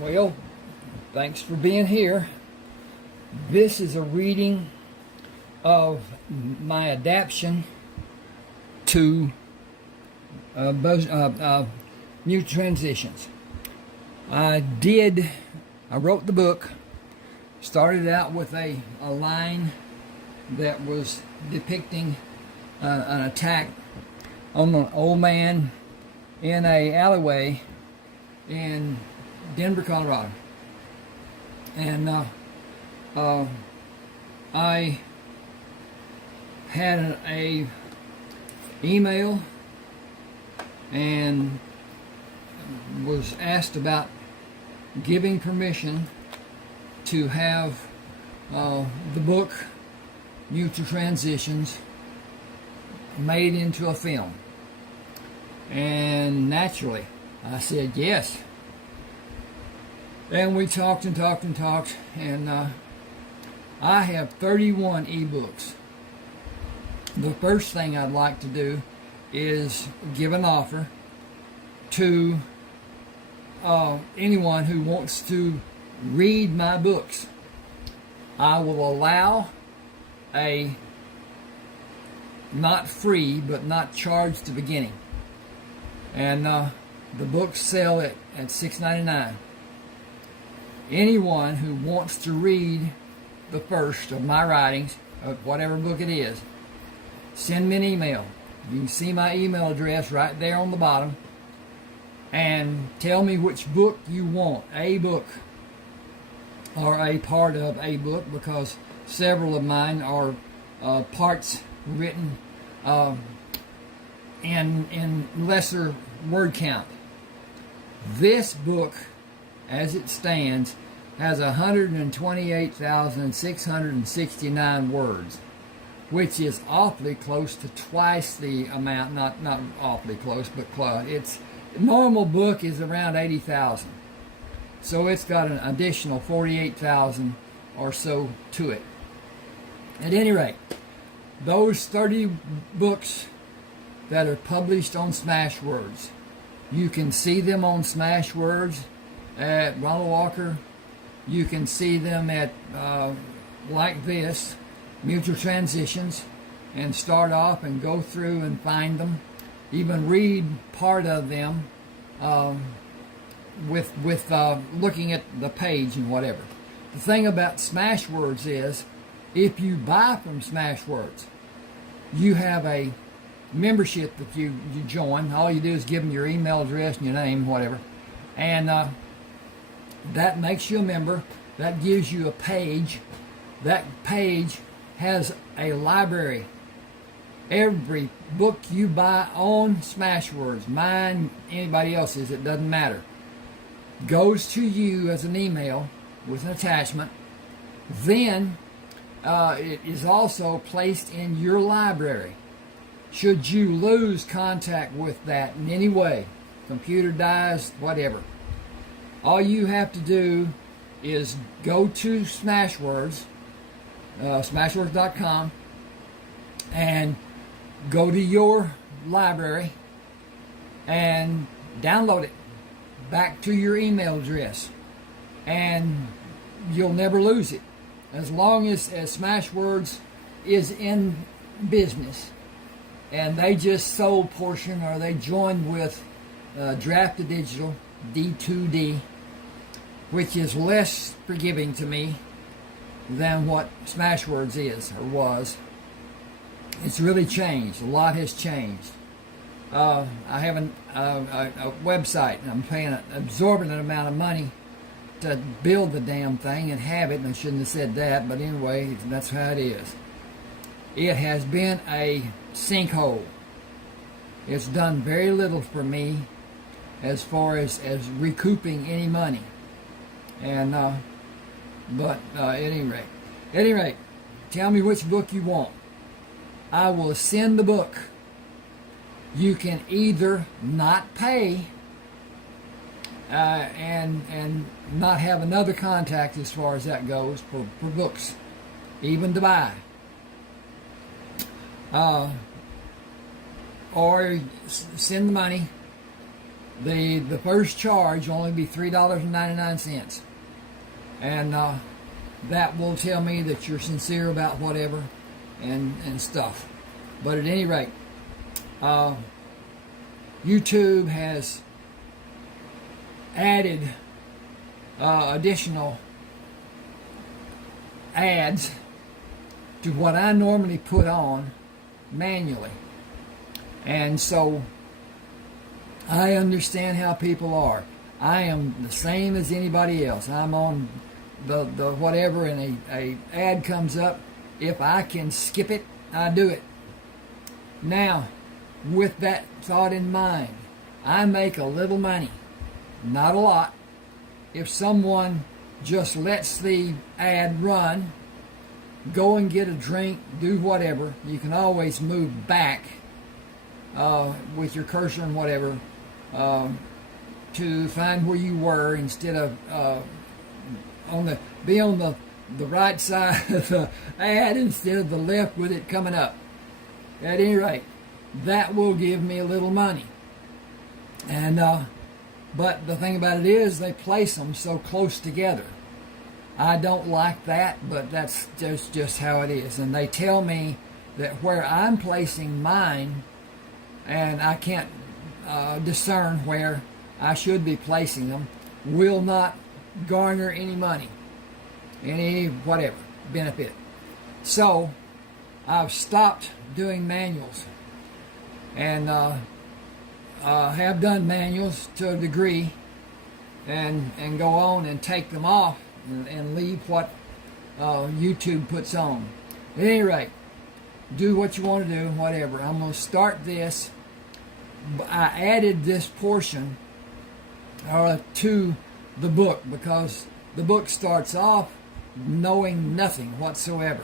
Well, thanks for being here. This is a reading of my adaption to New Transitions. I wrote the book, started out with a line that was depicting an attack on an old man in a alleyway in Denver, Colorado. And I had a email and was asked about giving permission to have the book New Transitions made into a film. And naturally, I said yes. And we talked and talked and talked, and I have 31 eBooks. The first thing I'd like to do is give an offer to anyone who wants to read my books. I will allow a not free but not charged to beginning, and the books sell at $6.99. Anyone who wants to read the first of my writings, of whatever book it is, send me an email. You can see my email address right there on the bottom, and tell me which book you want, a book or a part of a book, because several of mine are parts written in lesser word count. This book, as it stands, has 128,669 words, which is awfully close to twice the amount. Not awfully close, but close. Its normal book is around 80,000, so it's got an additional 48,000 or so to it. At any rate, those 30 books that are published on Smashwords, you can see them on Smashwords at Ronald Walker. You can see them at like this, Mutual Transitions, and start off and go through and find them, even read part of them with looking at the page and whatever. The thing about Smashwords is, if you buy from Smashwords, you have a membership that you join. All you do is give them your email address and your name, whatever, and that makes you a member. That gives you a page. That page has a library. Every book you buy on Smashwords, mine, anybody else's, it doesn't matter, goes to you as an email with an attachment. Then it is also placed in your library. Should you lose contact with that in any way, computer dies, whatever, all you have to do is go to Smashwords, smashwords.com, and go to your library and download it back to your email address, and you'll never lose it as long as Smashwords is in business. And they just sold portion, or they joined with Drafted Digital, D2D, which is less forgiving to me than what Smashwords is or was. It's really changed. A lot has changed. I have a website, and I'm paying an exorbitant amount of money to build the damn thing and have it, and I shouldn't have said that, but anyway, that's how it is. It has been a sinkhole. It's done very little for me as far as recouping any money. And but at any rate, tell me which book you want. I will send the book. You can either not pay and not have another contact as far as that goes for books, even to buy, or send the money the first charge will only be $3.99, and that will tell me that you're sincere about whatever and stuff. But at any rate, YouTube has added additional ads to what I normally put on manually. And so I understand how people are. I am the same as anybody else. I'm on the whatever, and a ad comes up. If I can skip it, I do it. Now, with that thought in mind, I make a little money, not a lot. If someone just lets the ad run, go and get a drink, do whatever, you can always move back with your cursor and whatever to find where you were, instead of be on the right side of the ad instead of the left with it coming up. At any rate, that will give me a little money. And but the thing about it is, they place them so close together. I don't like that, but that's just how it is. And they tell me that where I'm placing mine, and I can't discern where I should be placing them, will not garner any money, any whatever benefit. So I've stopped doing manuals, and have done manuals to a degree, and go on and take them off and leave what YouTube puts on. At any rate, do what you want to do, whatever. I'm going to start this. I added this portion to the book because the book starts off knowing nothing whatsoever.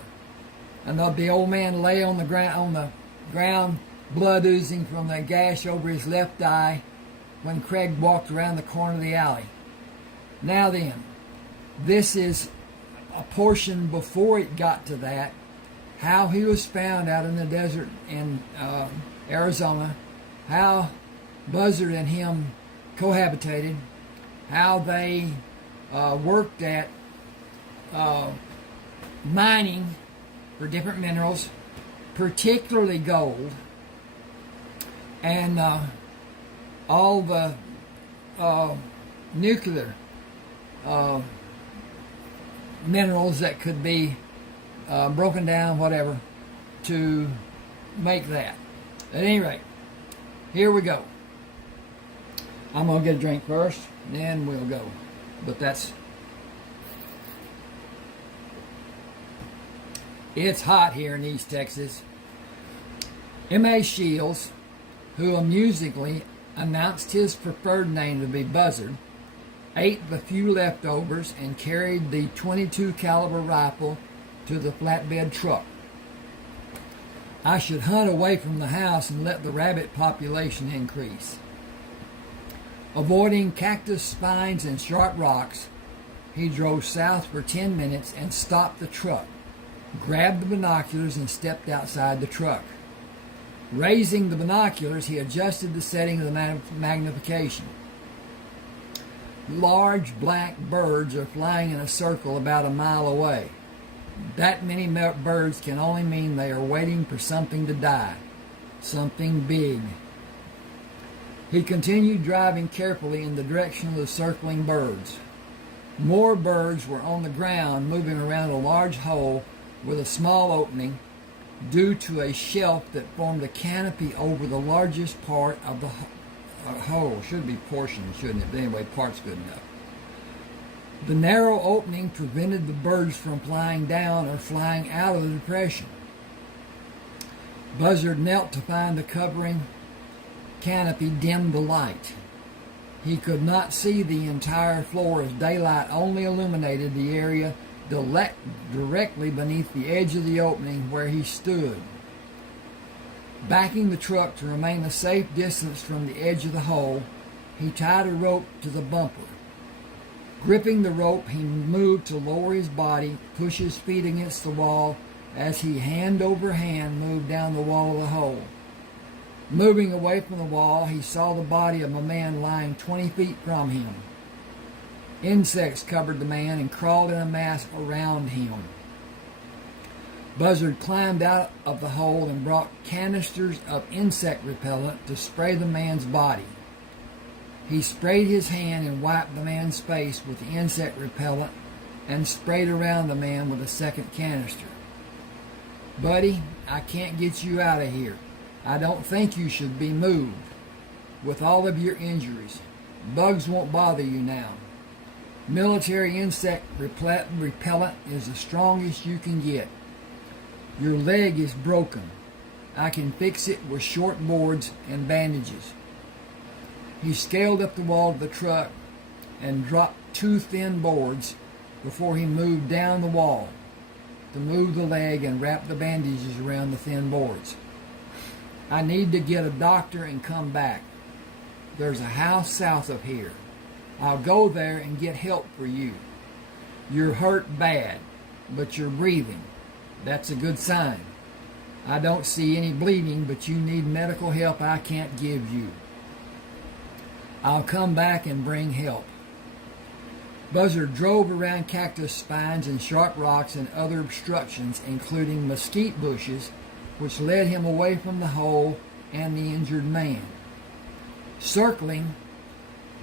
And the old man lay on the ground, blood oozing from the gash over his left eye when Craig walked around the corner of the alley. Now then, this is a portion before it got to that, how he was found out in the desert in Arizona, how Buzzard and him cohabitated, how they worked at mining for different minerals, particularly gold, and all the nuclear minerals that could be broken down, whatever, to make that. At any rate, here we go. I'm going to get a drink first, then we'll go. But it's hot here in East Texas. M.A. Shields, who amusingly announced his preferred name to be Buzzard, ate the few leftovers and carried the .22 caliber rifle to the flatbed truck. I should hunt away from the house and let the rabbit population increase. Avoiding cactus spines and sharp rocks, he drove south for 10 minutes and stopped the truck, grabbed the binoculars and stepped outside the truck. Raising the binoculars, he adjusted the setting of the magnification. Large black birds are flying in a circle about a mile away. That many birds can only mean they are waiting for something to die, something big. He continued driving carefully in the direction of the circling birds. More birds were on the ground, moving around a large hole with a small opening due to a shelf that formed a canopy over the largest part of the hole. Should be portion, shouldn't it? But anyway, part's good enough. The narrow opening prevented the birds from flying down or flying out of the depression. Buzzard knelt to find the covering canopy dimmed the light. He could not see the entire floor as daylight only illuminated the area directly beneath the edge of the opening where he stood. Backing the truck to remain a safe distance from the edge of the hole, he tied a rope to the bumper. Gripping the rope, he moved to lower his body, push his feet against the wall as he hand over hand moved down the wall of the hole. Moving away from the wall, he saw the body of a man lying 20 feet from him. Insects covered the man and crawled in a mass around him. Buzzard climbed out of the hole and brought canisters of insect repellent to spray the man's body. He sprayed his hand and wiped the man's face with the insect repellent and sprayed around the man with a second canister. "Buddy, I can't get you out of here. I don't think you should be moved. With all of your injuries, bugs won't bother you now. Military insect repellent is the strongest you can get. Your leg is broken. I can fix it with short boards and bandages." He scaled up the wall of the truck and dropped 2 thin boards before he moved down the wall to move the leg and wrap the bandages around the thin boards. "I need to get a doctor and come back. There's a house south of here. I'll go there and get help for you. You're hurt bad, but you're breathing. That's a good sign. I don't see any bleeding, but you need medical help I can't give you. I'll come back and bring help." Buzzard drove around cactus spines and sharp rocks and other obstructions, including mesquite bushes, which led him away from the hole and the injured man. Circling,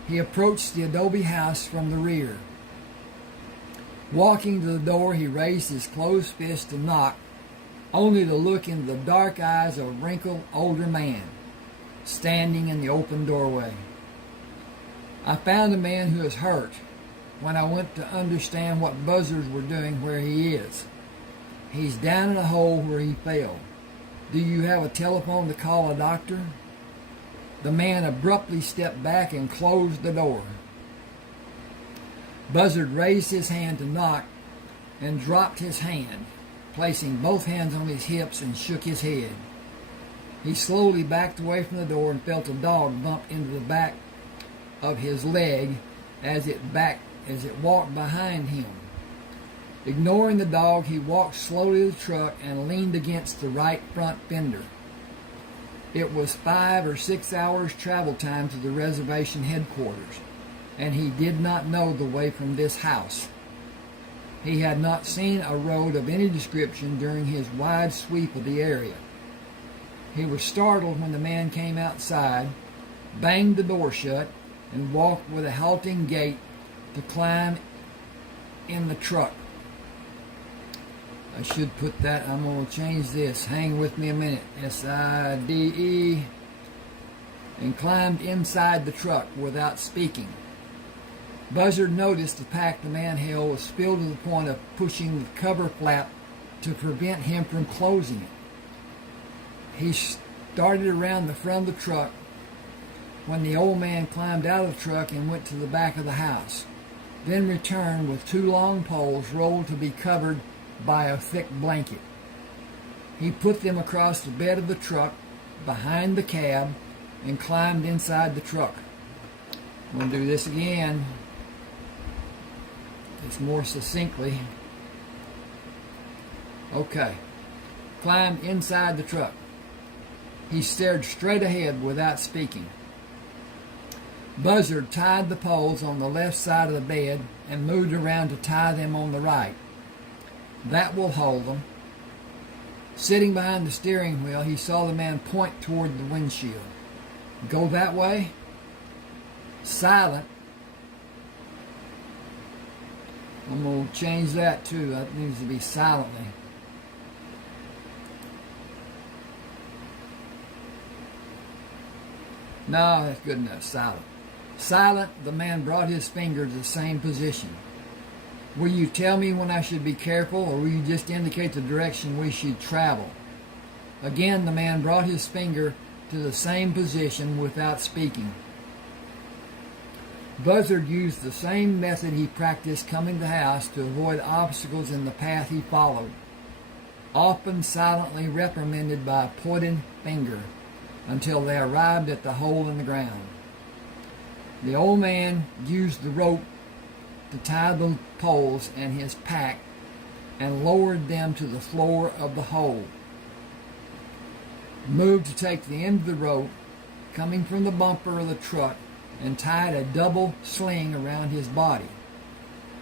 he approached the adobe house from the rear. Walking to the door, he raised his closed fist to knock, only to look into the dark eyes of a wrinkled older man standing in the open doorway. "I found a man who is hurt when I went to understand what buzzards were doing where he is. He's down in a hole where he fell. Do you have a telephone to call a doctor?" The man abruptly stepped back and closed the door. Buzzard raised his hand to knock and dropped his hand, placing both hands on his hips, and shook his head. He slowly backed away from the door and felt a dog bump into the back of his leg as it walked behind him. Ignoring the dog, he walked slowly to the truck and leaned against the right front fender. It was 5 or 6 hours travel time to the reservation headquarters, and he did not know the way from this house. He had not seen a road of any description during his wide sweep of the area. He was startled when the man came outside, banged the door shut, and walked with a halting gait to climb in the truck. I should put that, I'm going to change this. Hang with me a minute. SIDE. And climbed inside the truck without speaking. Buzzard noticed the pack the man held was filled to the point of pushing the cover flap to prevent him from closing it. He started around the front of the truck when the old man climbed out of the truck and went to the back of the house, then returned with 2 long poles rolled to be covered by a thick blanket. He put them across the bed of the truck behind the cab and climbed inside the truck. I'm going to do this again. It's more succinctly. Okay. Climbed inside the truck. He stared straight ahead without speaking. Buzzard tied the poles on the left side of the bed and moved around to tie them on the right. That will hold them. Sitting behind the steering wheel, he saw the man point toward the windshield. Go that way? Silent. I'm going to change that too. That needs to be silently. No, that's good enough. Silent. Silent, the man brought his finger to the same position. Will you tell me when I should be careful, or will you just indicate the direction we should travel? Again, the man brought his finger to the same position without speaking. Buzzard used the same method he practiced coming to the house to avoid obstacles in the path he followed, often silently reprimanded by a pointed finger until they arrived at the hole in the ground. The old man used the rope to tie the poles and his pack and lowered them to the floor of the hole. moved to take the end of the rope coming from the bumper of the truck and tied a double sling around his body.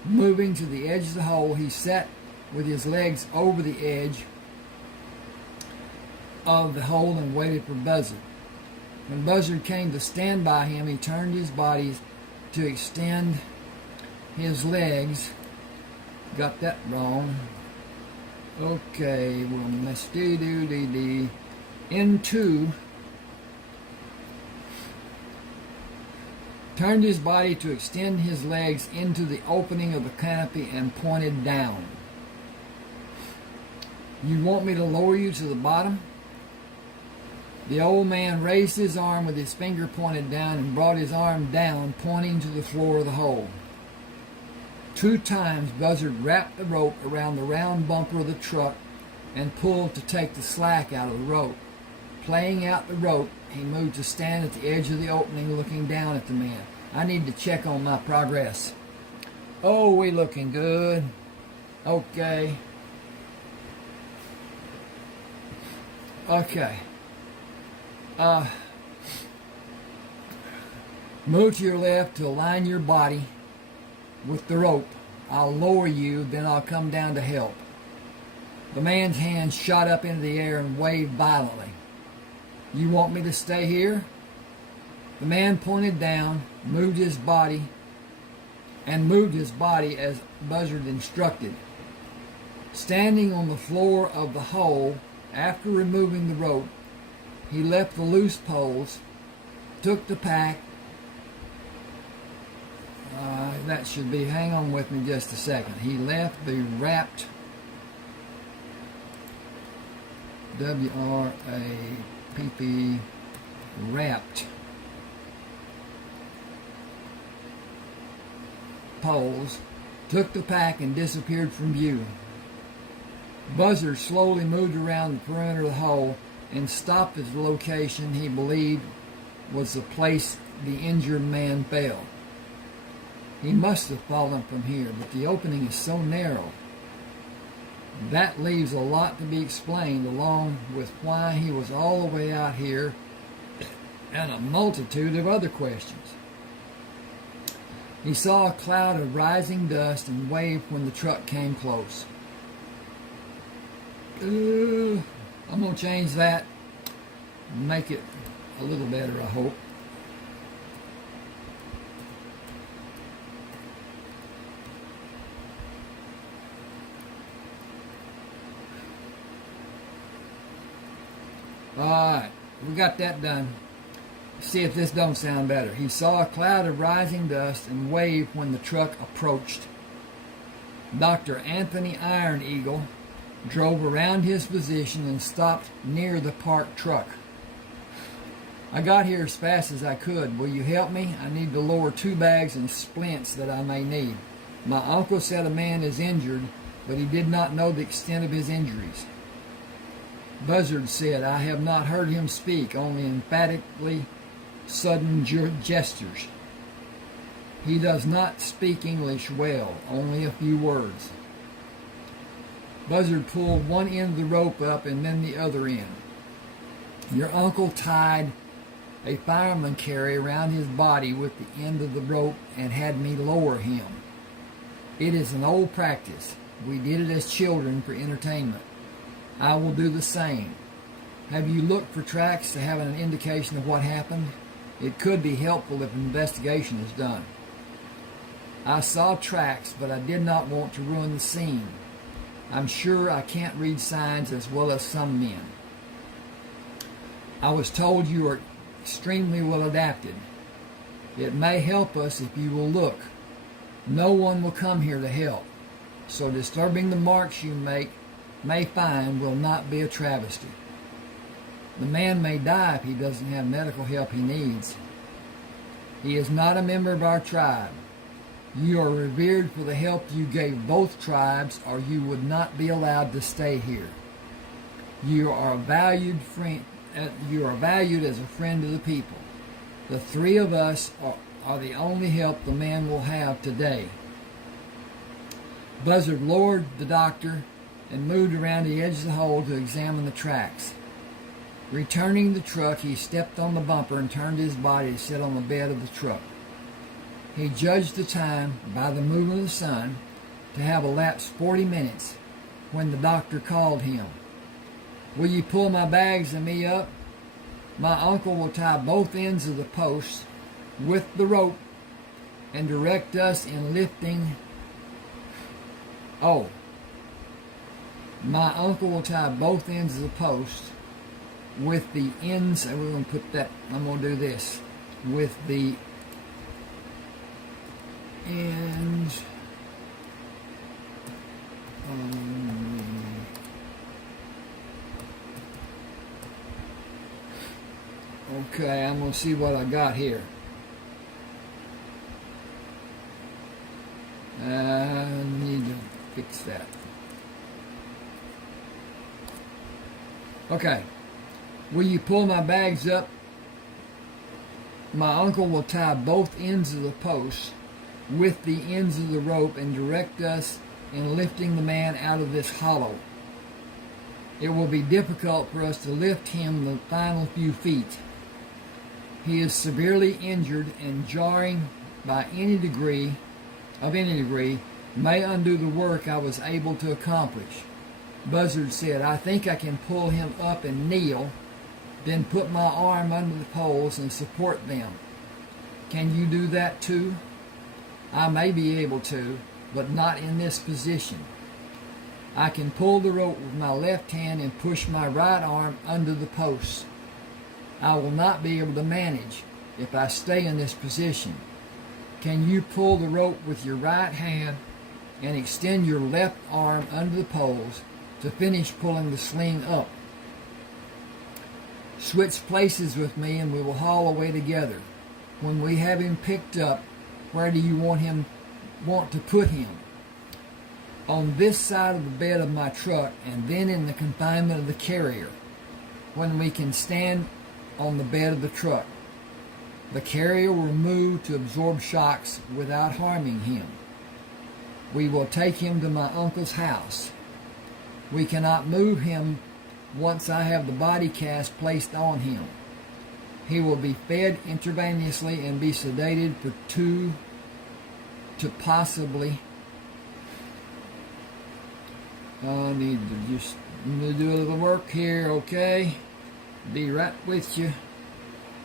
Moving to the edge of the hole, he sat with his legs over the edge of the hole and waited for Buzzard. When Buzzard came to stand by him, he turned his body to extend his legs. Got that wrong. Okay, well, let's turned his body to extend his legs into the opening of the canopy and pointed down. You want me to lower you to the bottom? The old man raised his arm with his finger pointed down and brought his arm down, pointing to the floor of the hole. 2 times Buzzard wrapped the rope around the round bumper of the truck and pulled to take the slack out of the rope. Playing out the rope, he moved to stand at the edge of the opening looking down at the man. I need to check on my progress. Oh, we looking good. Okay. Move to your left to align your body with the rope. I'll lower you, then I'll come down to help. The man's hand shot up into the air and waved violently. You want me to stay here? The man pointed down, moved his body as Buzzard instructed. Standing on the floor of the hole, after removing the rope, he left the loose poles, took the pack. That should be, hang on with me just a second. He left the wrapped, W-R-A-P-P, wrapped poles, took the pack and disappeared from view. Buzzard slowly moved around the perimeter of the hole and stopped at the location he believed was the place the injured man fell. He must have fallen from here, but the opening is so narrow. That leaves a lot to be explained, along with why he was all the way out here and a multitude of other questions. He saw a cloud of rising dust and waved when the truck came close. I'm going to change that and make it a little better, I hope. Alright, we got that done. See if this don't sound better. He saw a cloud of rising dust and waved when the truck approached. Dr. Anthony Iron Eagle drove around his position and stopped near the parked truck. I got here as fast as I could. Will you help me? I need to lower 2 bags and splints that I may need. My uncle said a man is injured, but he did not know the extent of his injuries. Buzzard said, I have not heard him speak, only emphatically sudden gestures. He does not speak English well, only a few words. Buzzard pulled one end of the rope up and then the other end. Your uncle tied a fireman carry around his body with the end of the rope and had me lower him. It is an old practice. We did it as children for entertainment. I will do the same. Have you looked for tracks to have an indication of what happened? It could be helpful if an investigation is done. I saw tracks, but I did not want to ruin the scene. I'm sure I can't read signs as well as some men. I was told you are extremely well adapted. It may help us if you will look. No one will come here to help, so disturbing the marks you may find will not be a travesty. The man may die if he doesn't have medical help he needs. He is not a member of our tribe. You are revered for the help you gave both tribes, or you would not be allowed to stay here. You are valued as a friend of the people. The 3 of us are the only help the man will have today. Buzzard lowered the doctor and moved around the edge of the hole to examine the tracks. Returning the truck, he stepped on the bumper and turned his body to sit on the bed of the truck. He judged the time by the movement of the sun to have elapsed 40 minutes when the doctor called him. "Will you pull my bags and me up? My uncle will tie both ends of the posts with the rope and direct us in lifting." Oh. My uncle will tie both ends of the post with the ends, and we're going to put that, I'm going to do this, with the ends, okay, I'm going to see what I got here. I need to fix that. Okay. "Will you pull my bags up? My uncle will tie both ends of the posts with the ends of the rope and direct us in lifting the man out of this hollow. It will be difficult for us to lift him the final few feet. He is severely injured, and jarring by any degree may undo the work I was able to accomplish." Buzzard said, "I think I can pull him up and kneel, then put my arm under the poles and support them. Can you do that too?" "I may be able to, but not in this position. I can pull the rope with my left hand and push my right arm under the posts. I will not be able to manage if I stay in this position. Can you pull the rope with your right hand and extend your left arm under the poles to finish pulling the sling up? Switch places with me and we will haul away together. When we have him picked up, where do you want to put him?" "On this side of the bed of my truck, and then in the confinement of the carrier, when we can stand on the bed of the truck. The carrier will move to absorb shocks without harming him. We will take him to my uncle's house. We cannot move him once I have the body cast placed on him. He will be fed intravenously and be sedated for 2 to possibly..." I need to just do a little work here, okay? Be right with you.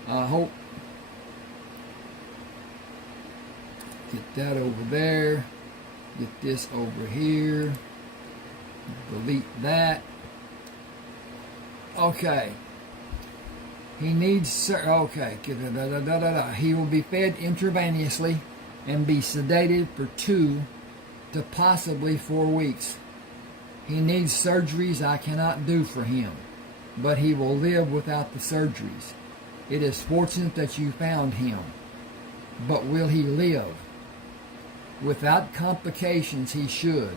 I hope. Get that over there. Get this over here. Delete that. Okay. He needs... Okay. He will be fed intravenously and be sedated for 2 to possibly 4 weeks. He needs surgeries I cannot do for him, but he will live without the surgeries. It is fortunate that you found him, but will he live? Without complications, he should.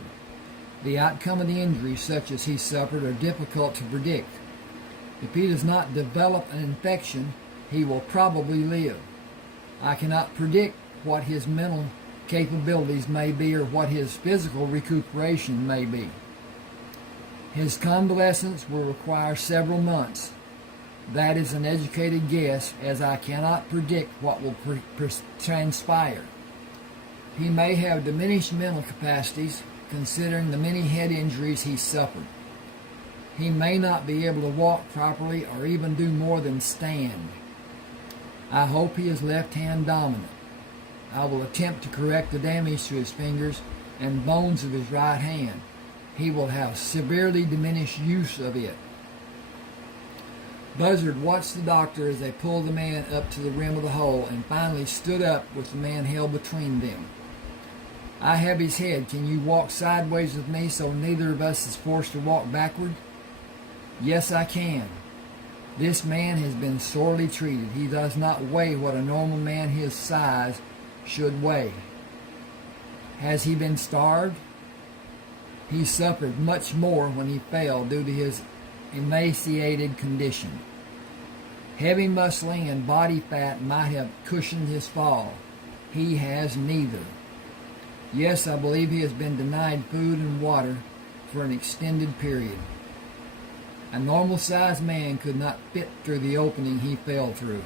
The outcome of the injuries such as he suffered are difficult to predict. If he does not develop an infection, he will probably live. I cannot predict what his mental capabilities may be or what his physical recuperation may be. His convalescence will require several months. That is an educated guess, as I cannot predict what will transpire. He may have diminished mental capacities, considering the many head injuries he suffered. He may not be able to walk properly or even do more than stand. I hope he is left-hand dominant. I will attempt to correct the damage to his fingers and bones of his right hand. He will have severely diminished use of it. Buzzard watched the doctor as they pulled the man up to the rim of the hole and finally stood up with the man held between them. I have his head. Can you walk sideways with me so neither of us is forced to walk backward? Yes, I can. This man has been sorely treated. He does not weigh what a normal man his size should weigh. Has he been starved? He suffered much more when he fell due to his emaciated condition. Heavy muscling and body fat might have cushioned his fall. He has neither. Yes, I believe he has been denied food and water for an extended period. A normal-sized man could not fit through the opening he fell through.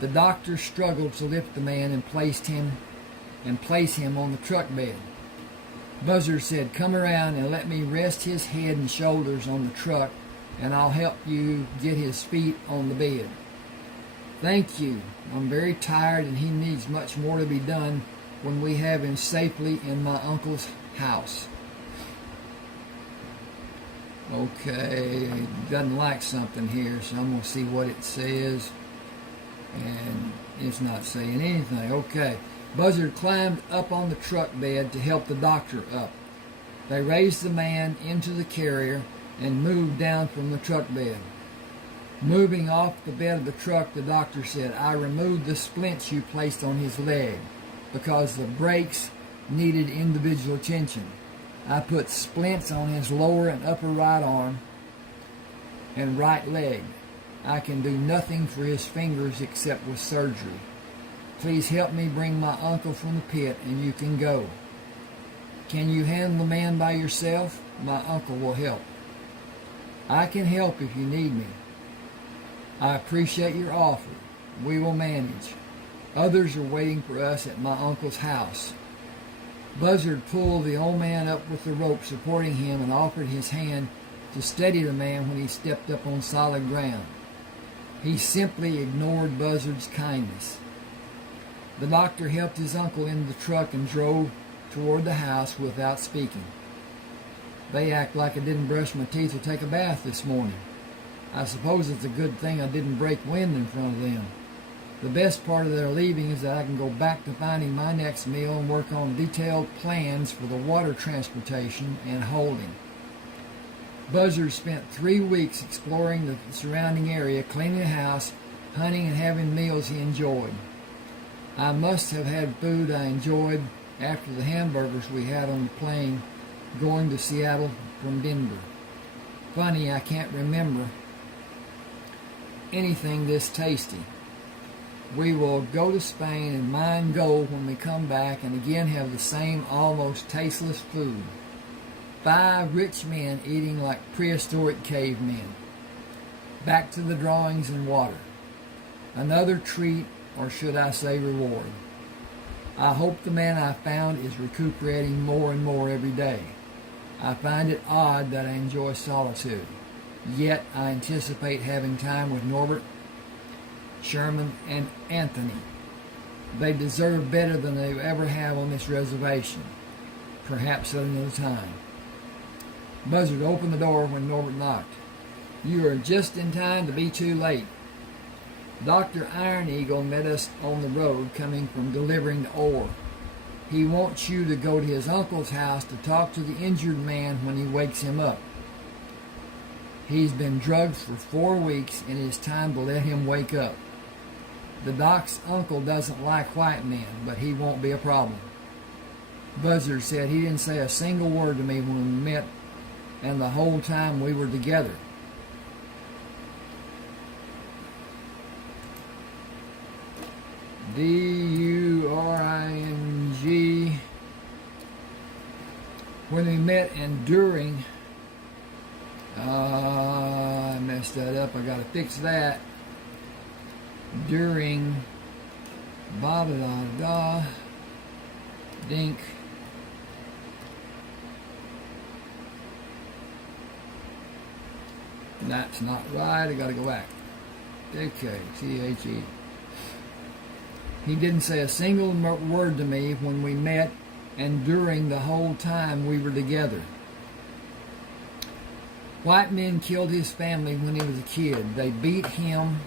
The doctor struggled to lift the man and place him on the truck bed. Buzzard said, "Come around and let me rest his head and shoulders on the truck, and I'll help you get his feet on the bed." "Thank you. I'm very tired, and he needs much more to be done when we have him safely in my uncle's house." Okay, it doesn't like something here, so I'm going to see what it says. And it's not saying anything. Okay. Buzzard climbed up on the truck bed to help the doctor up. They raised the man into the carrier and moved down from the truck bed. Moving off the bed of the truck, the doctor said, "I removed the splints you placed on his leg because the breaks needed individual attention. I put splints on his lower and upper right arm and right leg. I can do nothing for his fingers except with surgery. Please help me bring my uncle from the pit and you can go. Can you handle the man by yourself? My uncle will help." "I can help if you need me." "I appreciate your offer. We will manage. Others are waiting for us at my uncle's house." Buzzard pulled the old man up with the rope supporting him and offered his hand to steady the man when he stepped up on solid ground. He simply ignored Buzzard's kindness. The doctor helped his uncle into the truck and drove toward the house without speaking. "They act like I didn't brush my teeth or take a bath this morning. I suppose it's a good thing I didn't break wind in front of them. The best part of their leaving is that I can go back to finding my next meal and work on detailed plans for the water transportation and holding." Buzzard spent 3 weeks exploring the surrounding area, cleaning the house, hunting, and having meals he enjoyed. "I must have had food I enjoyed after the hamburgers we had on the plane going to Seattle from Denver. Funny, I can't remember anything this tasty. We will go to Spain and mine gold when we come back and again have the same almost tasteless food. 5 rich men eating like prehistoric cavemen. Back to the drawings and water. Another treat, or should I say reward. I hope the man I found is recuperating more and more every day. I find it odd that I enjoy solitude. Yet I anticipate having time with Norbert, Sherman, and Anthony. They deserve better than they ever have on this reservation. Perhaps at another time." Buzzard opened the door when Norbert knocked. "You are just in time to be too late. Dr. Iron Eagle met us on the road coming from delivering the ore. He wants you to go to his uncle's house to talk to the injured man when he wakes him up. He's been drugged for 4 weeks and it is time to let him wake up. The doc's uncle doesn't like white men, but he won't be a problem." Buzzard said he didn't say a single word to me when we met and the whole time we were together. D-U-R-I-N-G. When we met and during... I messed that up. I got to fix that. During... Ba-da-da-da. Dink. That's not right. I got to go back. Okay. T-H-E. He didn't say a single word to me when we met and during the whole time we were together. White men killed his family when he was a kid. They beat him.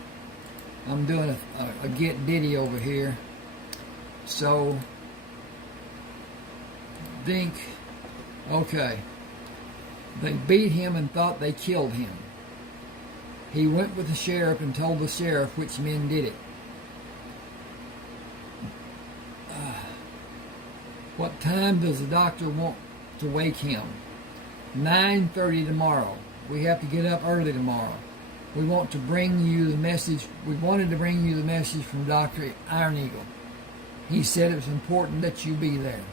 I'm doing a get ditty over here. So, think, okay. They beat him and thought they killed him. He went with the sheriff and told the sheriff which men did it. What time does the doctor want to wake him? 9:30 tomorrow. We have to get up early tomorrow. We want to bring you the message. We wanted to bring you the message from Dr. Iron Eagle. He said it was important that you be there.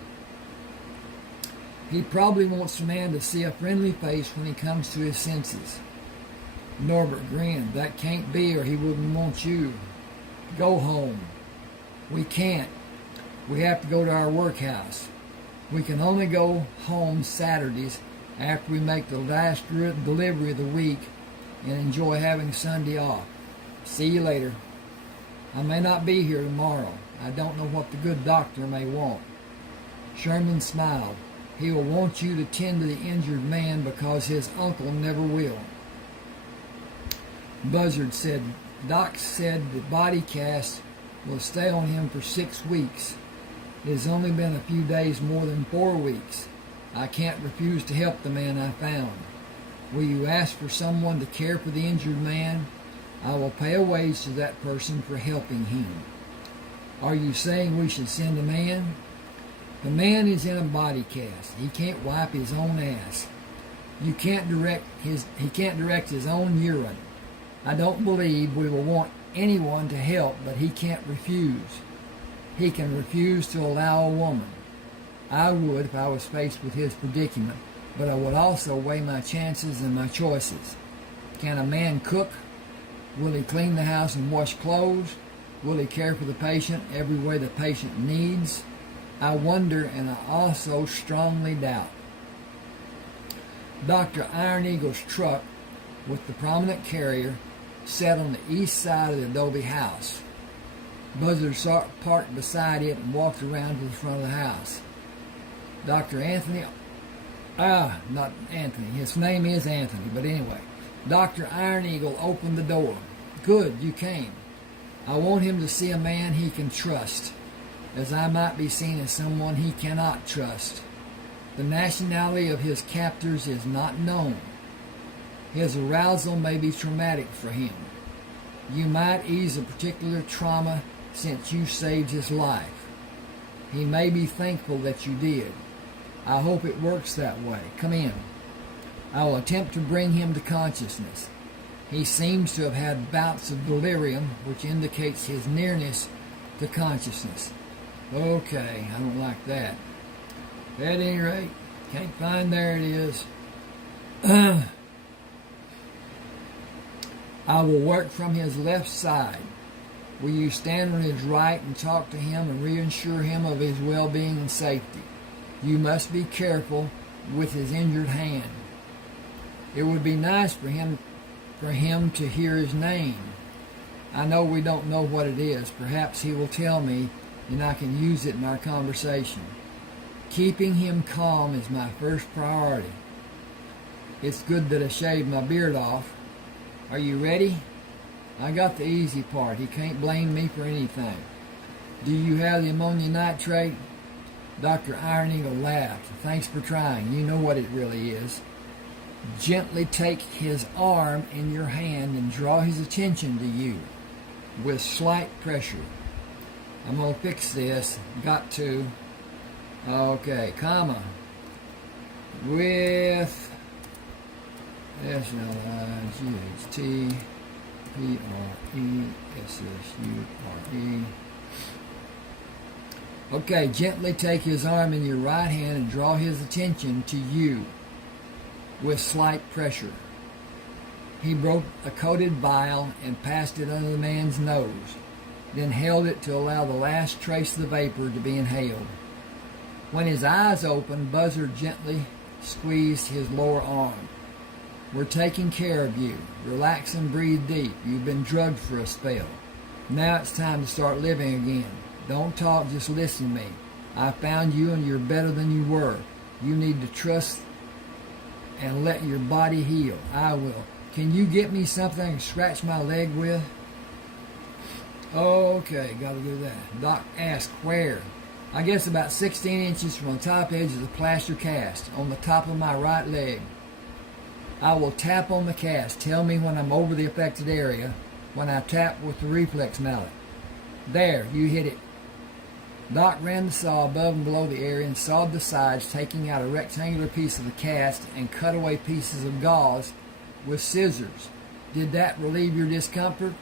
He probably wants the man to see a friendly face when he comes to his senses. Norbert grinned. That can't be, or he wouldn't want you. Go home. We can't. We have to go to our workhouse. We can only go home Saturdays after we make the last delivery of the week and enjoy having Sunday off. See you later. I may not be here tomorrow. I don't know what the good doctor may want. Sherman smiled. He will want you to tend to the injured man because his uncle never will. Buzzard said, Doc said the body cast will stay on him for 6 weeks. It has only been a few days more than 4 weeks. I can't refuse to help the man I found. Will you ask for someone to care for the injured man? I will pay a wage to that person for helping him. Are you saying we should send a man? The man is in a body cast. He can't wipe his own ass. He can't direct his own urine. I don't believe we will want anyone to help, but he can't refuse. He can refuse to allow a woman. I would if I was faced with his predicament, but I would also weigh my chances and my choices. Can a man cook? Will he clean the house and wash clothes? Will he care for the patient every way the patient needs? I wonder, and I also strongly doubt. Dr. Iron Eagle's truck with the prominent carrier sat on the east side of the adobe house. Buzzard parked beside it and walked around to the front of the house. Not Anthony, his name is Anthony, but anyway. Dr. Iron Eagle opened the door. Good, you came. I want him to see a man he can trust, as I might be seen as someone he cannot trust. The nationality of his captors is not known. His arousal may be traumatic for him. You might ease a particular trauma since you saved his life. He may be thankful that you did. I hope it works that way. Come in. I will attempt to bring him to consciousness. He seems to have had bouts of delirium, which indicates his nearness to consciousness. Okay, I don't like that. At any rate, can't find, there it is. I will work from his left side. Will you stand on his right and talk to him and reassure him of his well-being and safety? You must be careful with his injured hand. It would be nice for him to hear his name. I know we don't know what it is. Perhaps he will tell me and I can use it in our conversation. Keeping him calm is my first priority. It's good that I shaved my beard off. Are you ready? I got the easy part. He can't blame me for anything. Do you have the ammonia nitrate? Dr. Iron Eagle laughed. Thanks for trying. You know what it really is. Gently take his arm in your hand and draw his attention to you with slight pressure. I'm going to fix this. Got to. Okay, comma. With SLIGHTPRESSURE. Okay, gently take his arm in your right hand and draw his attention to you with slight pressure. He broke a coated vial and passed it under the man's nose, then held it to allow the last trace of the vapor to be inhaled. When his eyes opened, Buzzard gently squeezed his lower arm. We're taking care of you. Relax and breathe deep. You've been drugged for a spell. Now it's time to start living again. Don't talk, just listen to me. I found you and you're better than you were. You need to trust and let your body heal. I will. Can you get me something I can scratch my leg with? Okay, gotta do that. Doc asked, where? I guess about 16 inches from the top edge of the plaster cast, on the top of my right leg. I will tap on the cast. Tell me when I'm over the affected area, when I tap with the reflex mallet. There, you hit it. Doc ran the saw above and below the area and sawed the sides, taking out a rectangular piece of the cast and cut away pieces of gauze with scissors. Did that relieve your discomfort?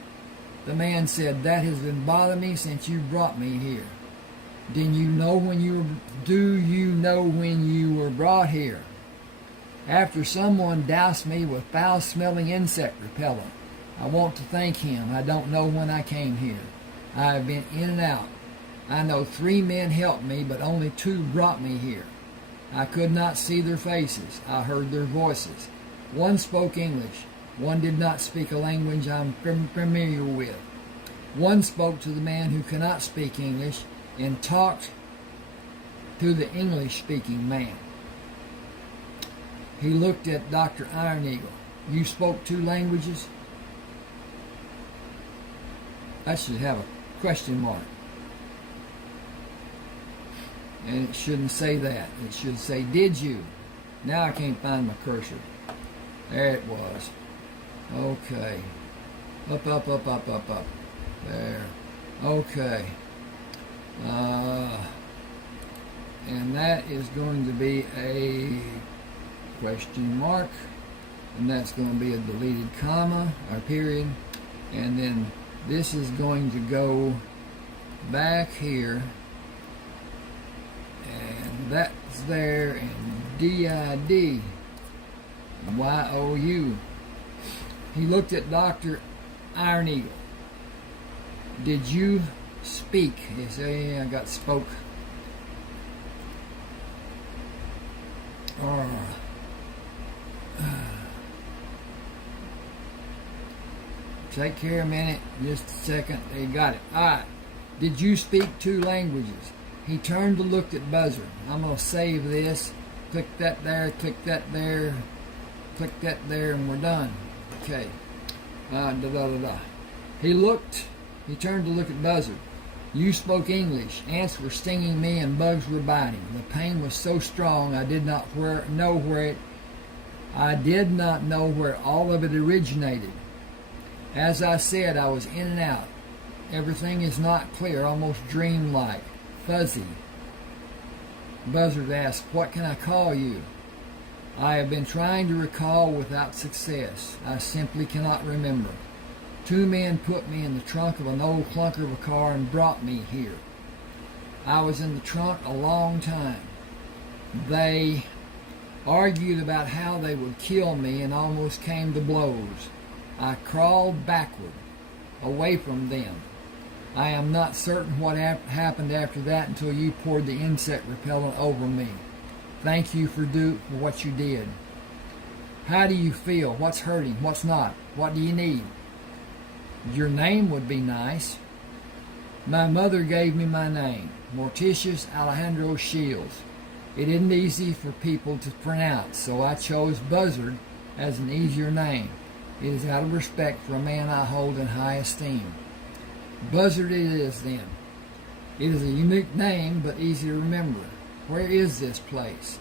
The man said, that has been bothering me since you brought me here. Do you know when you were brought here? After someone doused me with foul-smelling insect repellent. I want to thank him. I don't know when I came here. I have been in and out. I know 3 men helped me, but only 2 brought me here. I could not see their faces. I heard their voices. One spoke English. One did not speak a language I'm familiar with. One spoke to the man who cannot speak English and talked to the English-speaking man. He looked at Dr. Iron Eagle. You spoke 2 languages? That should have a question mark. And it shouldn't say that. It should say, did you? Now I can't find my cursor. There it was. Okay. Up, up, up, up, up, up. There. Okay. And that is going to be a question mark. And that's going to be a deleted comma or period. And then this is going to go back here. And that's there. And D-I-D. Y-O-U. He looked at Dr. Iron Eagle. Did you speak? He said, yeah, I got spoke. Take care a minute, just a second. They got it. All right. Did you speak 2 languages? He turned to look at Buzzard. I'm going to save this. Click that there, click that there, click that there, and we're done. Okay. He turned to look at Buzzard. You spoke English. Ants were stinging me and bugs were biting. The pain was so strong I did not know where all of it originated. As I said, I was in and out. Everything is not clear, almost dreamlike, fuzzy. Buzzard asked, what can I call you? I have been trying to recall without success. I simply cannot remember. 2 men put me in the trunk of an old clunker of a car and brought me here. I was in the trunk a long time. They argued about how they would kill me and almost came to blows. I crawled backward, away from them. I am not certain what happened after that until you poured the insect repellent over me. Thank you for what you did. How do you feel? What's hurting? What's not? What do you need? Your name would be nice. My mother gave me my name, Morticius Alejandro Shields. It isn't easy for people to pronounce, so I chose Buzzard as an easier name. It is out of respect for a man I hold in high esteem. Buzzard it is then. It is a unique name, but easy to remember. Where is this place?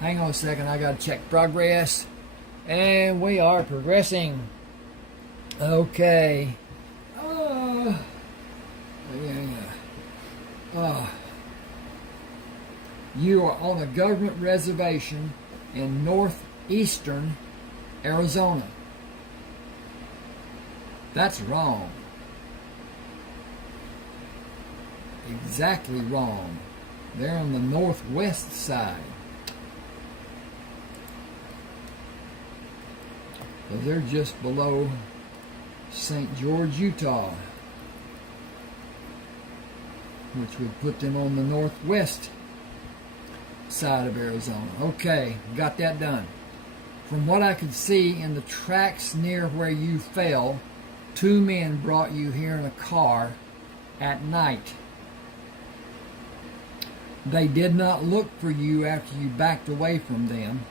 Hang on a second, I gotta check progress. And we are progressing. Okay. You are on a government reservation in northeastern Arizona. That's wrong. Exactly wrong. They're on the northwest side. So they're just below St. George, Utah, which would put them on the northwest side of Arizona. Okay, got that done. From what I could see in the tracks near where you fell, 2 men brought you here in a car at night. They did not look for you after you backed away from them,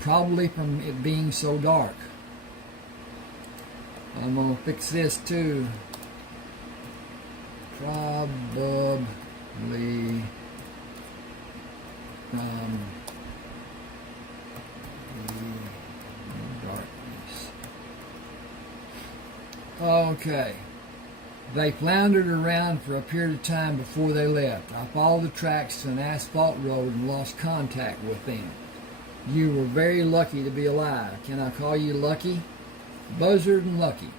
probably from it being so dark. I'm going to fix this too. Probably from the darkness. Okay. They floundered around for a period of time before they left. I followed the tracks to an asphalt road and lost contact with them. You were very lucky to be alive. Can I call you Lucky? Buzzard and Lucky.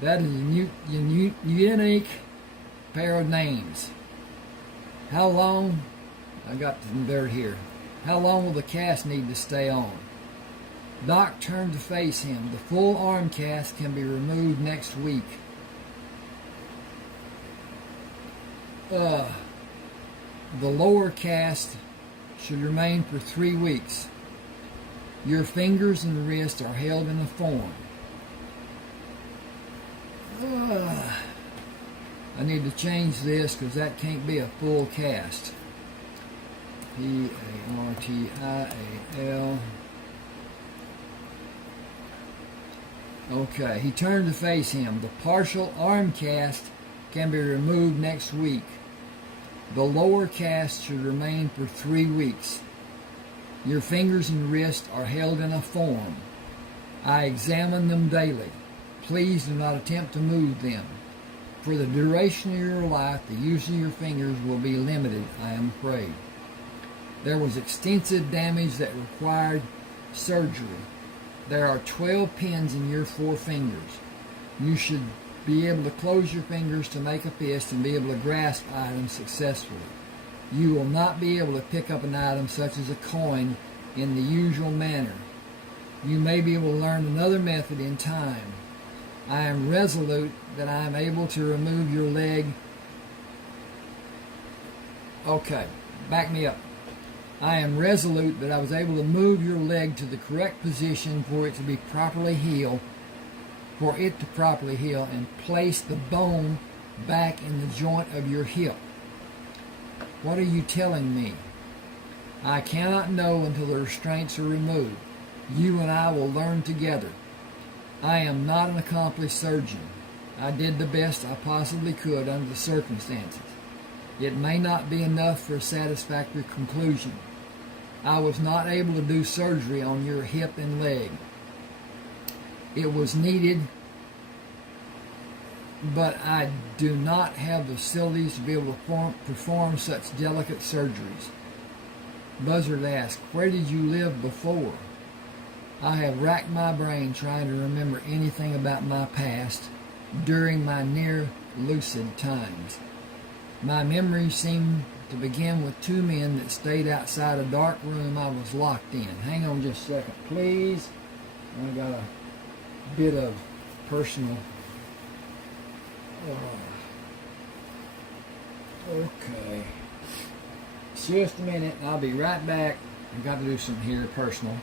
That is a unique pair of names. How long, I got the dirt here, how long will the cast need to stay on? Doc turned to face him. The full arm cast can be removed next week. The lower cast should remain for 3 weeks. Your fingers and wrist are held in a form. I need to change this because that can't be a full cast. P-A-R-T-I-A-L. Okay, he turned to face him. The partial arm cast can be removed next week. The lower cast should remain for 3 weeks. Your fingers and wrists are held in a form. I examine them daily. Please do not attempt to move them. For the duration of your life, the use of your fingers will be limited, I am afraid. There was extensive damage that required surgery. There are 12 pins in your 4 fingers. You should be able to close your fingers to make a fist and be able to grasp items successfully. You will not be able to pick up an item such as a coin in the usual manner. You may be able to learn another method in time. I am resolute that I am able to remove your leg. Okay, back me up. I am resolute that I was able to move your leg to the correct position for it to properly heal and place the bone back in the joint of your hip. What are you telling me? I cannot know until the restraints are removed. You and I will learn together. I am not an accomplished surgeon. I did the best I possibly could under the circumstances. It may not be enough for a satisfactory conclusion. I was not able to do surgery on your hip and leg. It was needed, but I do not have the facilities to be able to perform such delicate surgeries. Buzzard asked, where did you live before? I have racked my brain trying to remember anything about my past during my near lucid times. My memories seem to begin with 2 men that stayed outside a dark room I was locked in. Hang on just a second, please. I got a bit of personal. Okay. Just a minute, I'll be right back. I've got to do something here personal.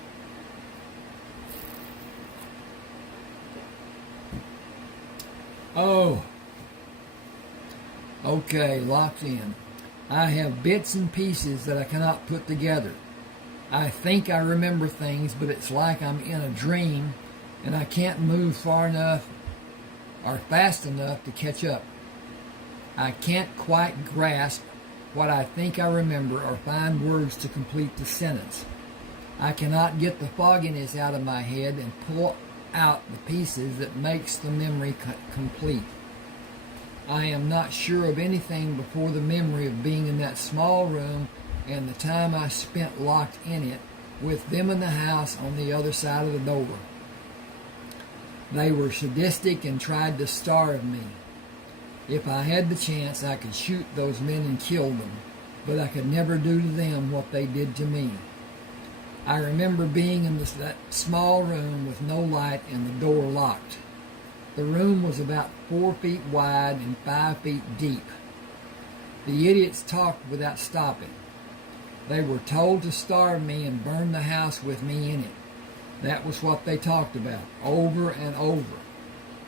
Oh. Okay, locked in. I have bits and pieces that I cannot put together. I think I remember things, but it's like I'm in a dream and I can't move far enough or fast enough to catch up. I can't quite grasp what I think I remember or find words to complete the sentence. I cannot get the fogginess out of my head and pull out the pieces that makes the memory complete. I am not sure of anything before the memory of being in that small room and the time I spent locked in it with them in the house on the other side of the door. They were sadistic and tried to starve me. If I had the chance, I could shoot those men and kill them, but I could never do to them what they did to me. I remember being in that small room with no light and the door locked. The room was about 4 feet wide and 5 feet deep. The idiots talked without stopping. They were told to starve me and burn the house with me in it. That was what they talked about, over and over.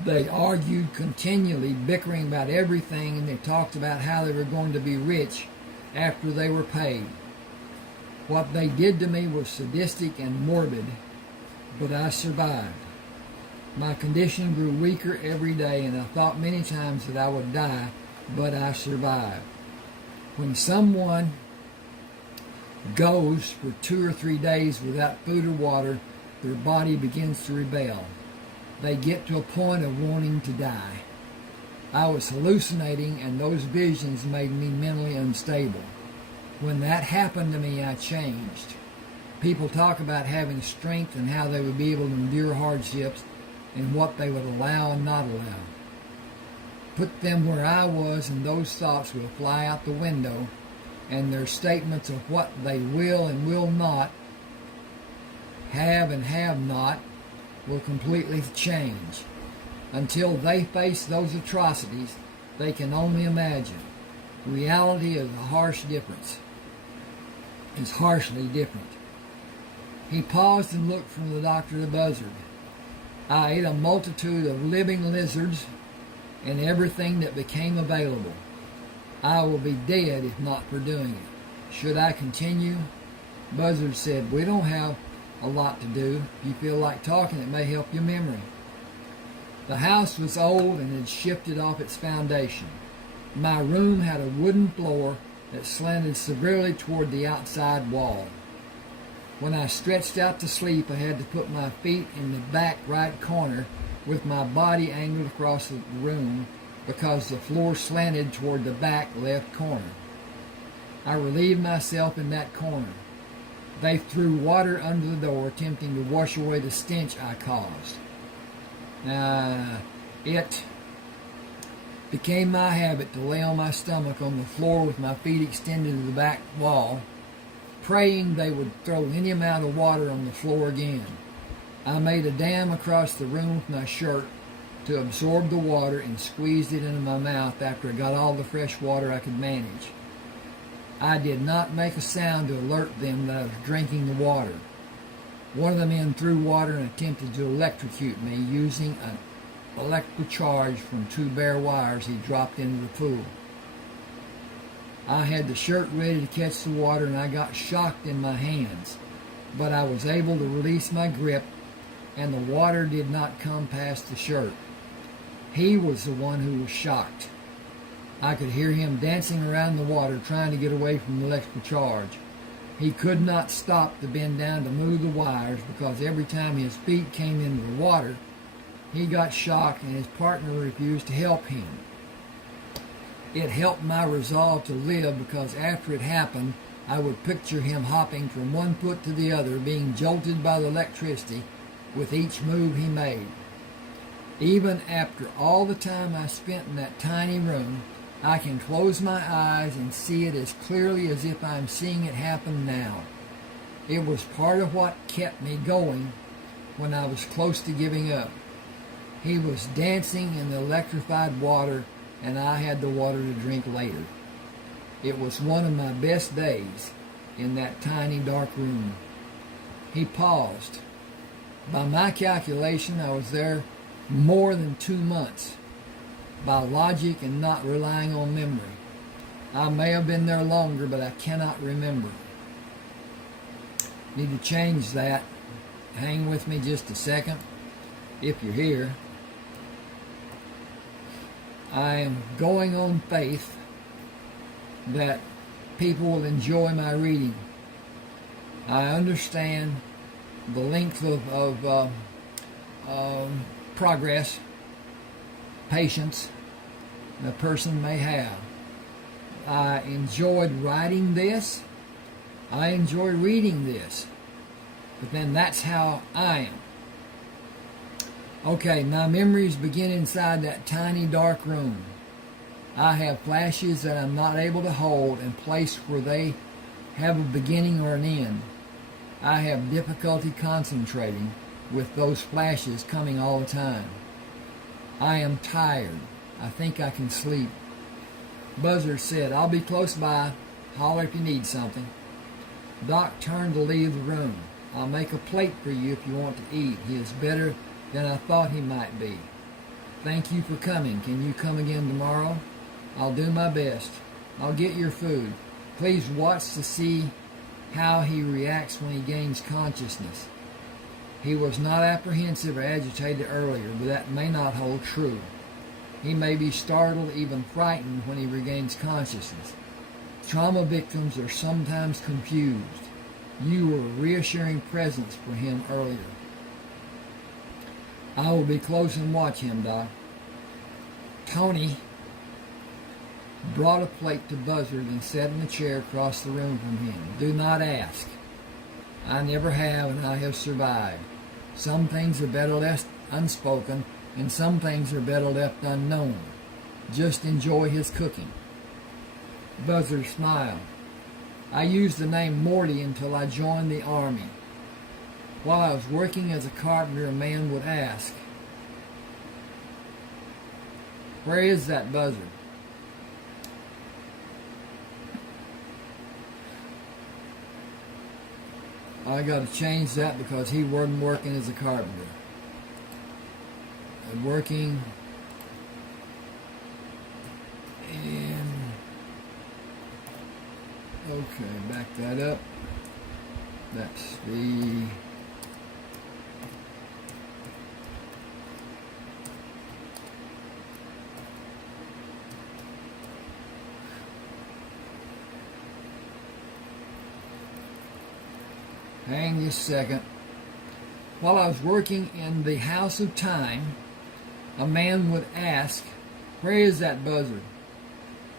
They argued continually, bickering about everything, and they talked about how they were going to be rich after they were paid. What they did to me was sadistic and morbid, but I survived. My condition grew weaker every day, and I thought many times that I would die, but I survived. When someone goes for 2 or 3 days without food or water, their body begins to rebel. They get to a point of wanting to die. I was hallucinating, and those visions made me mentally unstable. When that happened to me, I changed. People talk about having strength and how they would be able to endure hardships and what they would allow and not allow. Put them where I was, and those thoughts will fly out the window, and their statements of what they will and will not, have and have not, will completely change. Until they face those atrocities, they can only imagine. Reality is a harshly different. He paused and looked from the doctor to Buzzard. I ate a multitude of living lizards and everything that became available. I will be dead if not for doing it. Should I continue? Buzzard said, we don't have a lot to do. If you feel like talking, it may help your memory. The house was old and had shifted off its foundation. My room had a wooden floor that slanted severely toward the outside wall. When I stretched out to sleep, I had to put my feet in the back right corner with my body angled across the room because the floor slanted toward the back left corner. I relieved myself in that corner. They threw water under the door, attempting to wash away the stench I caused. It became my habit to lay on my stomach on the floor with my feet extended to the back wall, praying they would throw any amount of water on the floor again. I made a dam across the room with my shirt to absorb the water and squeezed it into my mouth after I got all the fresh water I could manage. I did not make a sound to alert them that I was drinking the water. One of the men threw water and attempted to electrocute me using an electrical charge from 2 bare wires he dropped into the pool. I had the shirt ready to catch the water and I got shocked in my hands, but I was able to release my grip and the water did not come past the shirt. He was the one who was shocked. I could hear him dancing around the water trying to get away from the electrical charge. He could not stop to bend down to move the wires because every time his feet came into the water, he got shocked and his partner refused to help him. It helped my resolve to live because after it happened, I would picture him hopping from one foot to the other, being jolted by the electricity with each move he made. Even after all the time I spent in that tiny room, I can close my eyes and see it as clearly as if I'm seeing it happen now. It was part of what kept me going when I was close to giving up. He was dancing in the electrified water, and I had the water to drink later. It was one of my best days in that tiny dark room. He paused. By my calculation, I was there more than 2 months. By logic and not relying on memory. I may have been there longer, but I cannot remember. Need to change that. Hang with me just a second, if you're here. I am going on faith that people will enjoy my reading. I understand the length of progress, patience the person may have. I enjoyed writing this. I enjoy reading this. But then that's how I am. Okay, my memories begin inside that tiny dark room. I have flashes that I'm not able to hold and place where they have a beginning or an end. I have difficulty concentrating with those flashes coming all the time. I am tired. I think I can sleep. Buzzard said, I'll be close by. Holler if you need something. Doc turned to leave the room. I'll make a plate for you if you want to eat. He is better than I thought he might be. Thank you for coming. Can you come again tomorrow? I'll do my best. I'll get your food. Please watch to see how he reacts when he gains consciousness. He was not apprehensive or agitated earlier, but that may not hold true. He may be startled, even frightened, when he regains consciousness. Trauma victims are sometimes confused. You were a reassuring presence for him earlier. I will be close and watch him, Doc. Tony brought a plate to Buzzard and sat in a chair across the room from him. Do not ask. I never have, and I have survived. Some things are better left unspoken, and some things are better left unknown. Just enjoy his cooking. Buzzard smiled. I used the name Morty until I joined the Army. While I was working as a carpenter, a man would ask, "Where is that buzzard?" I got to change that because he wasn't working as a carpenter. Working and okay, back that up. That's the hang this second. While I was working in the House of Time, a man would ask, "Where is that buzzard?"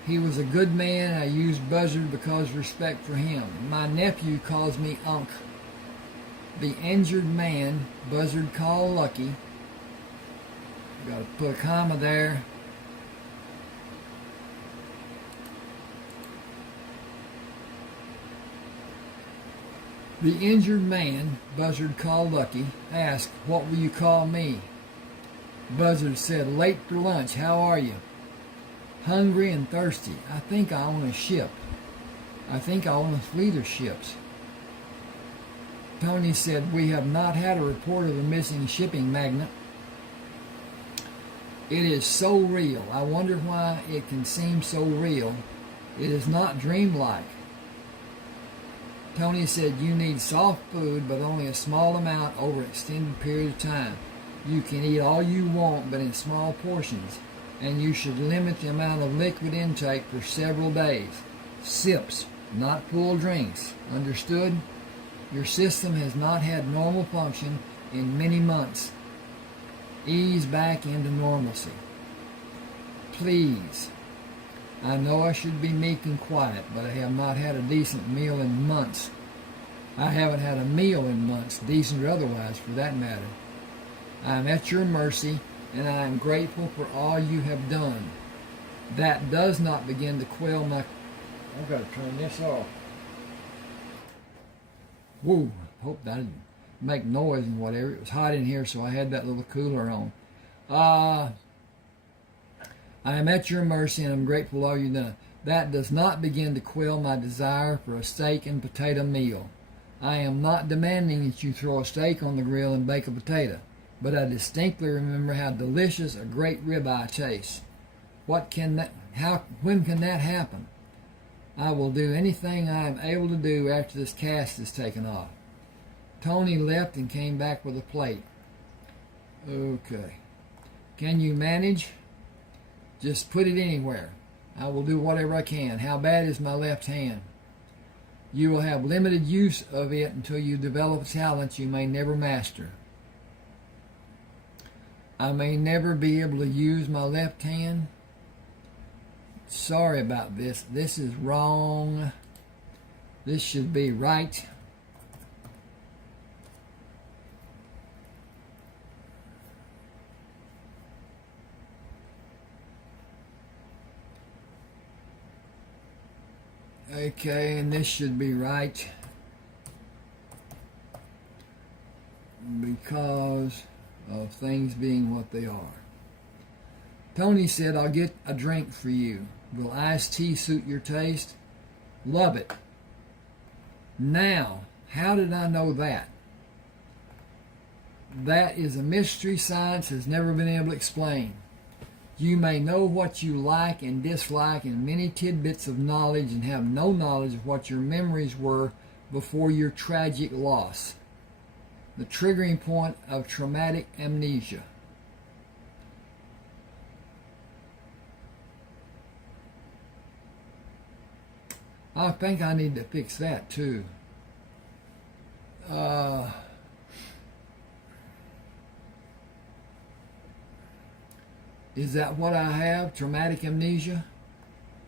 He was a good man. I used buzzard because of respect for him. My nephew calls me Unc. The injured man, buzzard called Lucky. Got to put a comma there. The injured man, buzzard called Lucky, asked, "What will you call me?" Buzzard said, "Late for lunch. How are you?" "Hungry and thirsty. I think I own a ship. I think I own a fleet of ships." Tony said, "We have not had a report of a missing shipping magnate. It is so real. I wonder why it can seem so real. It is not dreamlike." Tony said, "You need soft food, but only a small amount over an extended period of time. You can eat all you want, but in small portions, and you should limit the amount of liquid intake for several days. Sips, not full drinks. Understood? Your system has not had normal function in many months. Ease back into normalcy. Please. I know I should be meek and quiet, but I have not had a decent meal in months. I haven't had a meal in months, decent or otherwise, for that matter. I am at your mercy, and I am grateful for all you have done. That does not begin to quell my..." I've got to turn this off. Whoa, hope that didn't make noise and whatever. It was hot in here, so I had that little cooler on. I am at your mercy, and I'm grateful for all you've done. That does not begin to quell my desire for a steak and potato meal. I am not demanding that you throw a steak on the grill and bake a potato, but I distinctly remember how delicious a great ribeye tastes. When can that happen? I will do anything I am able to do after this cast is taken off. Tony left and came back with a plate. Okay. Can you manage? Just put it anywhere. I will do whatever I can. How bad is my left hand? You will have limited use of it until you develop a talent you may never master. I may never be able to use my left hand. Sorry about this. This is wrong. This should be right. Okay, and this should be right because of things being what they are. Tony said, "I'll get a drink for you. Will iced tea suit your taste?" Love it. Now, how did I know that? That is a mystery science has never been able to explain. You may know what you like and dislike in many tidbits of knowledge and have no knowledge of what your memories were before your tragic loss. The triggering point of traumatic amnesia. I think I need to fix that too. Is that what I have? Traumatic amnesia?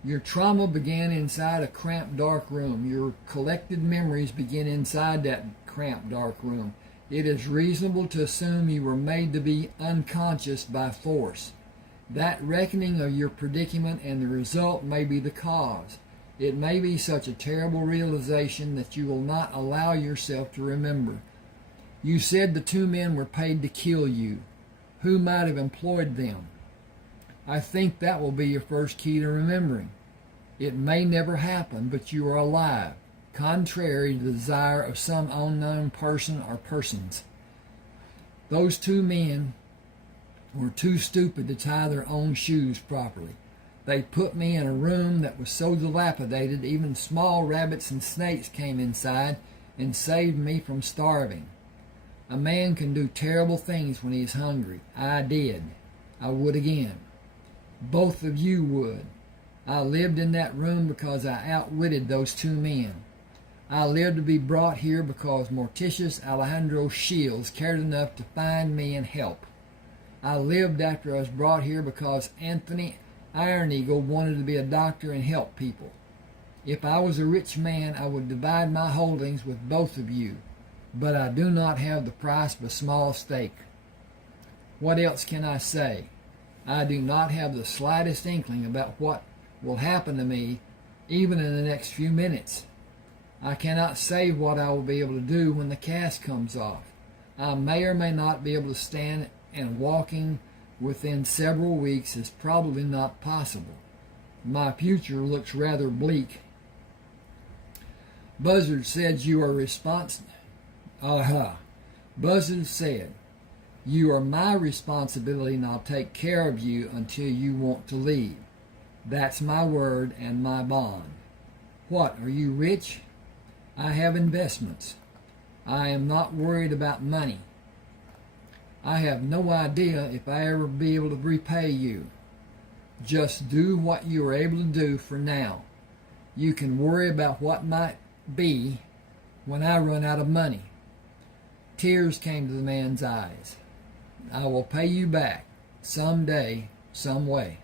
Your trauma began inside a cramped, dark room. Your collected memories begin inside that cramped, dark room. It is reasonable to assume you were made to be unconscious by force. That reckoning of your predicament and the result may be the cause. It may be such a terrible realization that you will not allow yourself to remember. You said the 2 men were paid to kill you. Who might have employed them? I think that will be your first key to remembering. It may never happen, but you are alive, contrary to the desire of some unknown person or persons. Those 2 men were too stupid to tie their own shoes properly. They put me in a room that was so dilapidated even small rabbits and snakes came inside and saved me from starving. A man can do terrible things when he is hungry. I did. I would again. Both of you would. I lived in that room because I outwitted those 2 men. I lived to be brought here because Morticius Alejandro Shields cared enough to find me and help. I lived after I was brought here because Anthony Iron Eagle wanted to be a doctor and help people. If I was a rich man, I would divide my holdings with both of you, but I do not have the price of a small stake. What else can I say? I do not have the slightest inkling about what will happen to me even in the next few minutes. I cannot say what I will be able to do when the cast comes off. I may or may not be able to stand, and walking within several weeks is probably not possible. My future looks rather bleak. Buzzard said you are responsible. Buzzard said, you are my responsibility and I'll take care of you until you want to leave. That's my word and my bond. What, are you rich? I have investments. I am not worried about money. I have no idea if I ever be able to repay you. Just do what you are able to do for now. You can worry about what might be when I run out of money. Tears came to the man's eyes. I will pay you back someday, some way.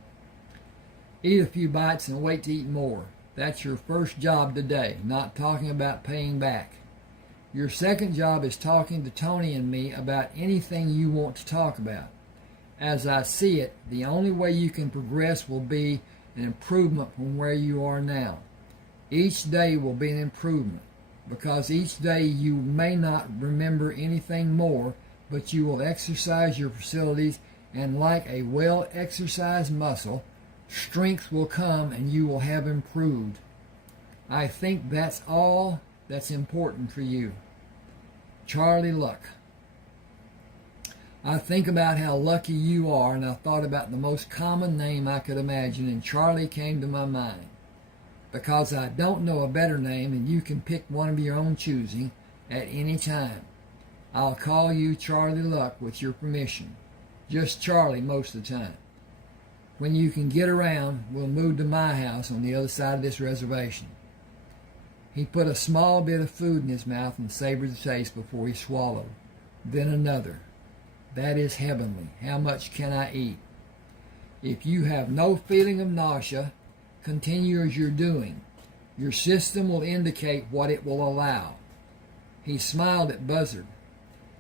Eat a few bites and wait to eat more. That's your first job today, not talking about paying back. Your second job is talking to Tony and me about anything you want to talk about. As I see it, the only way you can progress will be an improvement from where you are now. Each day will be an improvement, because each day you may not remember anything more, but you will exercise your facilities, and like a well-exercised muscle, strength will come and you will have improved. I think that's all that's important for you. Charlie Luck. I think about how lucky you are, and I thought about the most common name I could imagine, and Charlie came to my mind. Because I don't know a better name, and you can pick one of your own choosing at any time. I'll call you Charlie Luck with your permission. Just Charlie most of the time. When you can get around, we'll move to my house on the other side of this reservation. He put a small bit of food in his mouth and savored the taste before he swallowed. Then another. That is heavenly. How much can I eat? If you have no feeling of nausea, continue as you're doing. Your system will indicate what it will allow. He smiled at Buzzard.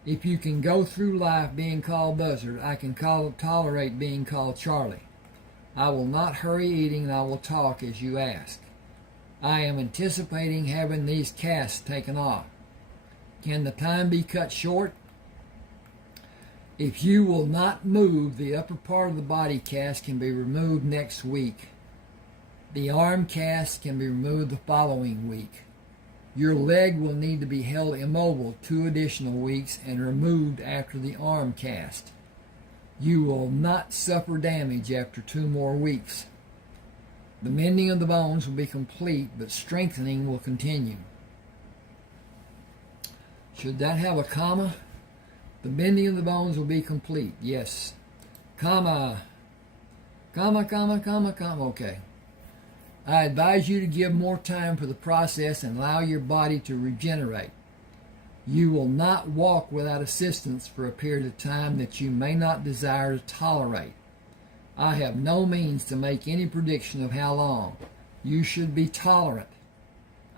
If you can go through life being called Buzzard, I can tolerate being called Charlie. I will not hurry eating, and I will talk as you ask. I am anticipating having these casts taken off. Can the time be cut short? If you will not move, the upper part of the body cast can be removed next week. The arm cast can be removed the following week. Your leg will need to be held immobile 2 additional weeks and removed after the arm cast. You will not suffer damage after 2 more weeks. The mending of the bones will be complete, but strengthening will continue. Should that have a comma? The bending of the bones will be complete. Yes. Comma. Comma, comma, comma, comma. Okay. I advise you to give more time for the process and allow your body to regenerate. You will not walk without assistance for a period of time that you may not desire to tolerate. I have no means to make any prediction of how long. You should be tolerant.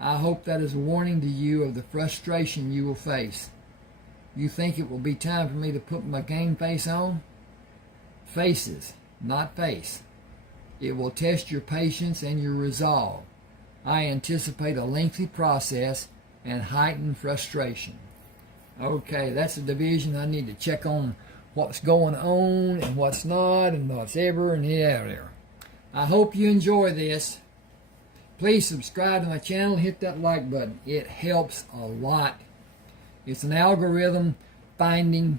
I hope that is a warning to you of the frustration you will face. You think it will be time for me to put my game face on? Faces, not face. It will test your patience and your resolve. I anticipate a lengthy process and heightened frustration. Okay, that's a division. I need to check on what's going on and what's not and what's ever and there. I hope you enjoy this. Please subscribe to my channel and hit that like button. It helps a lot. It's an algorithm finding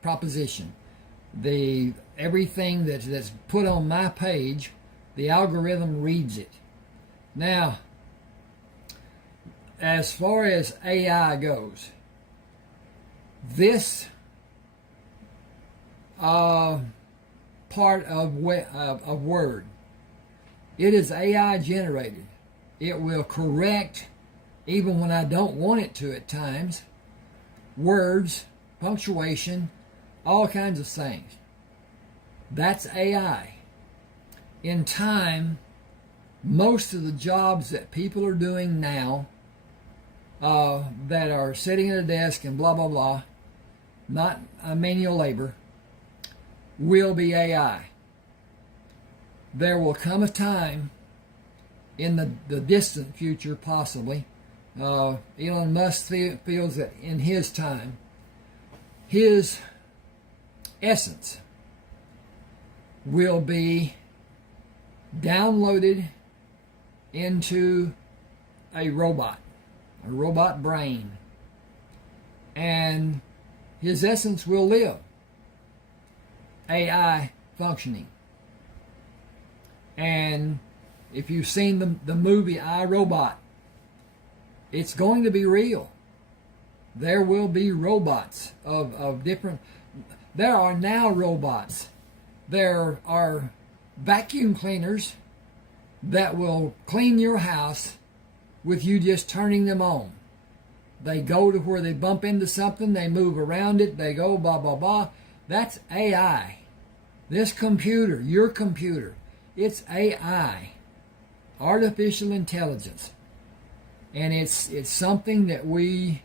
proposition. Everything that's put on my page, the algorithm reads it. Now, as far as AI goes, this part of Word, it is AI generated. It will correct, even when I don't want it to at times, words, punctuation, all kinds of things. That's AI. In time, most of the jobs that people are doing now, that are sitting at a desk and blah, blah, blah, not manual labor, will be AI. There will come a time in the distant future, possibly, Elon Musk feels that in his time, his essence will be downloaded into a robot brain, and his essence will live, AI functioning. And if you've seen the movie I, Robot, it's going to be real. There will be robots of different... There are now robots. There are vacuum cleaners that will clean your house with you just turning them on. They go to where they bump into something, they move around it, they go blah, blah, blah. That's AI. This computer, your computer, it's AI. Artificial intelligence. And it's something that we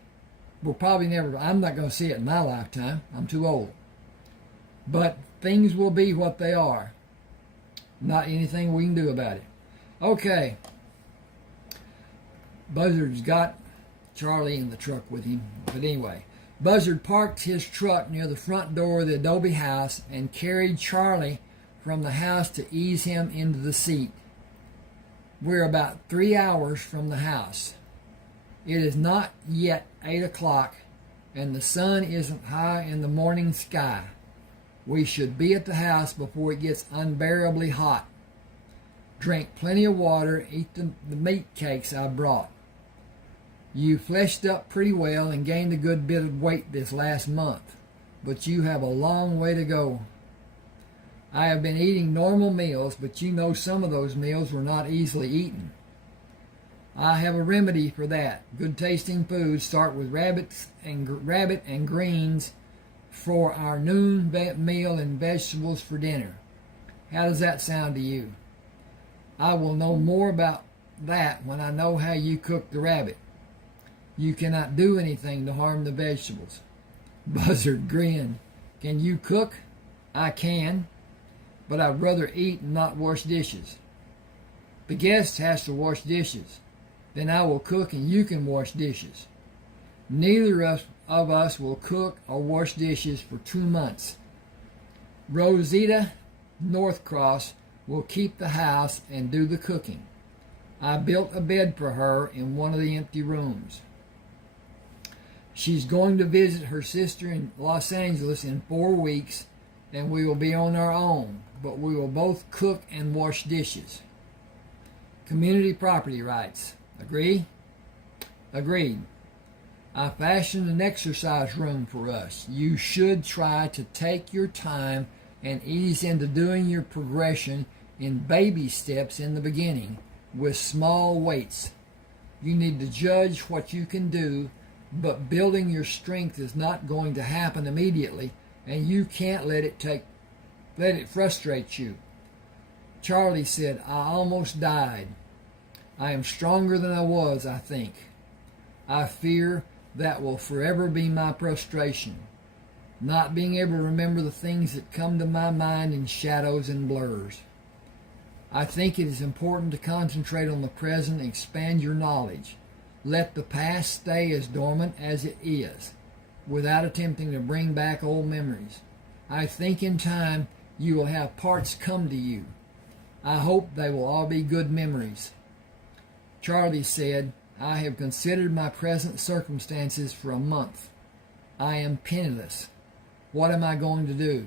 will probably never... I'm not going to see it in my lifetime. I'm too old. But things will be what they are. Not anything we can do about it. Okay. Buzzard's got Charlie in the truck with him. But anyway, Buzzard parked his truck near the front door of the adobe house and carried Charlie from the house to ease him into the seat. We're about 3 hours from the house. It is not yet 8 o'clock, and the sun isn't high in the morning sky. We should be at the house before it gets unbearably hot. Drink plenty of water, eat the meat cakes I brought. You fleshed up pretty well and gained a good bit of weight this last month, but you have a long way to go. I have been eating normal meals, but you know some of those meals were not easily eaten. I have a remedy for that. Good tasting foods start with rabbit and greens for our noon meal and vegetables for dinner. How does that sound to you? I will know more about that when I know how you cook the rabbit. You cannot do anything to harm the vegetables. Buzzard grinned. Can you cook? I can, but I'd rather eat and not wash dishes. The guest has to wash dishes. Then I will cook and you can wash dishes. Neither of us will cook or wash dishes for 2 months. Rosita Northcross will keep the house and do the cooking. I built a bed for her in one of the empty rooms. She's going to visit her sister in Los Angeles in 4 weeks, and we will be on our own, but we will both cook and wash dishes. Community property rights. Agree? Agreed. I fashioned an exercise room for us. You should try to take your time and ease into doing your progression in baby steps in the beginning with small weights. You need to judge what you can do, but building your strength is not going to happen immediately, and you can't let it frustrate you. Charlie said, I almost died. I am stronger than I was, I think. I fear that will forever be my frustration, not being able to remember the things that come to my mind in shadows and blurs. I think it is important to concentrate on the present and expand your knowledge. Let the past stay as dormant as it is, without attempting to bring back old memories. I think in time you will have parts come to you. I hope they will all be good memories. Charlie said, I have considered my present circumstances for a month. I am penniless. What am I going to do?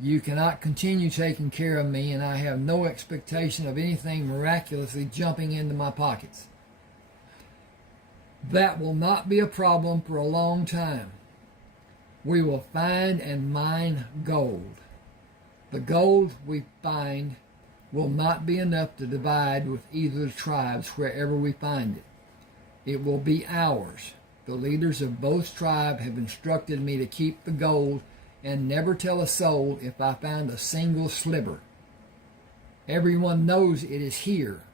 You cannot continue taking care of me, and I have no expectation of anything miraculously jumping into my pockets. That will not be a problem for a long time. We will find and mine gold. The gold we find will not be enough to divide with either of the tribes wherever we find it. It will be ours. The leaders of both tribes have instructed me to keep the gold and never tell a soul if I found a single sliver. Everyone knows it is here,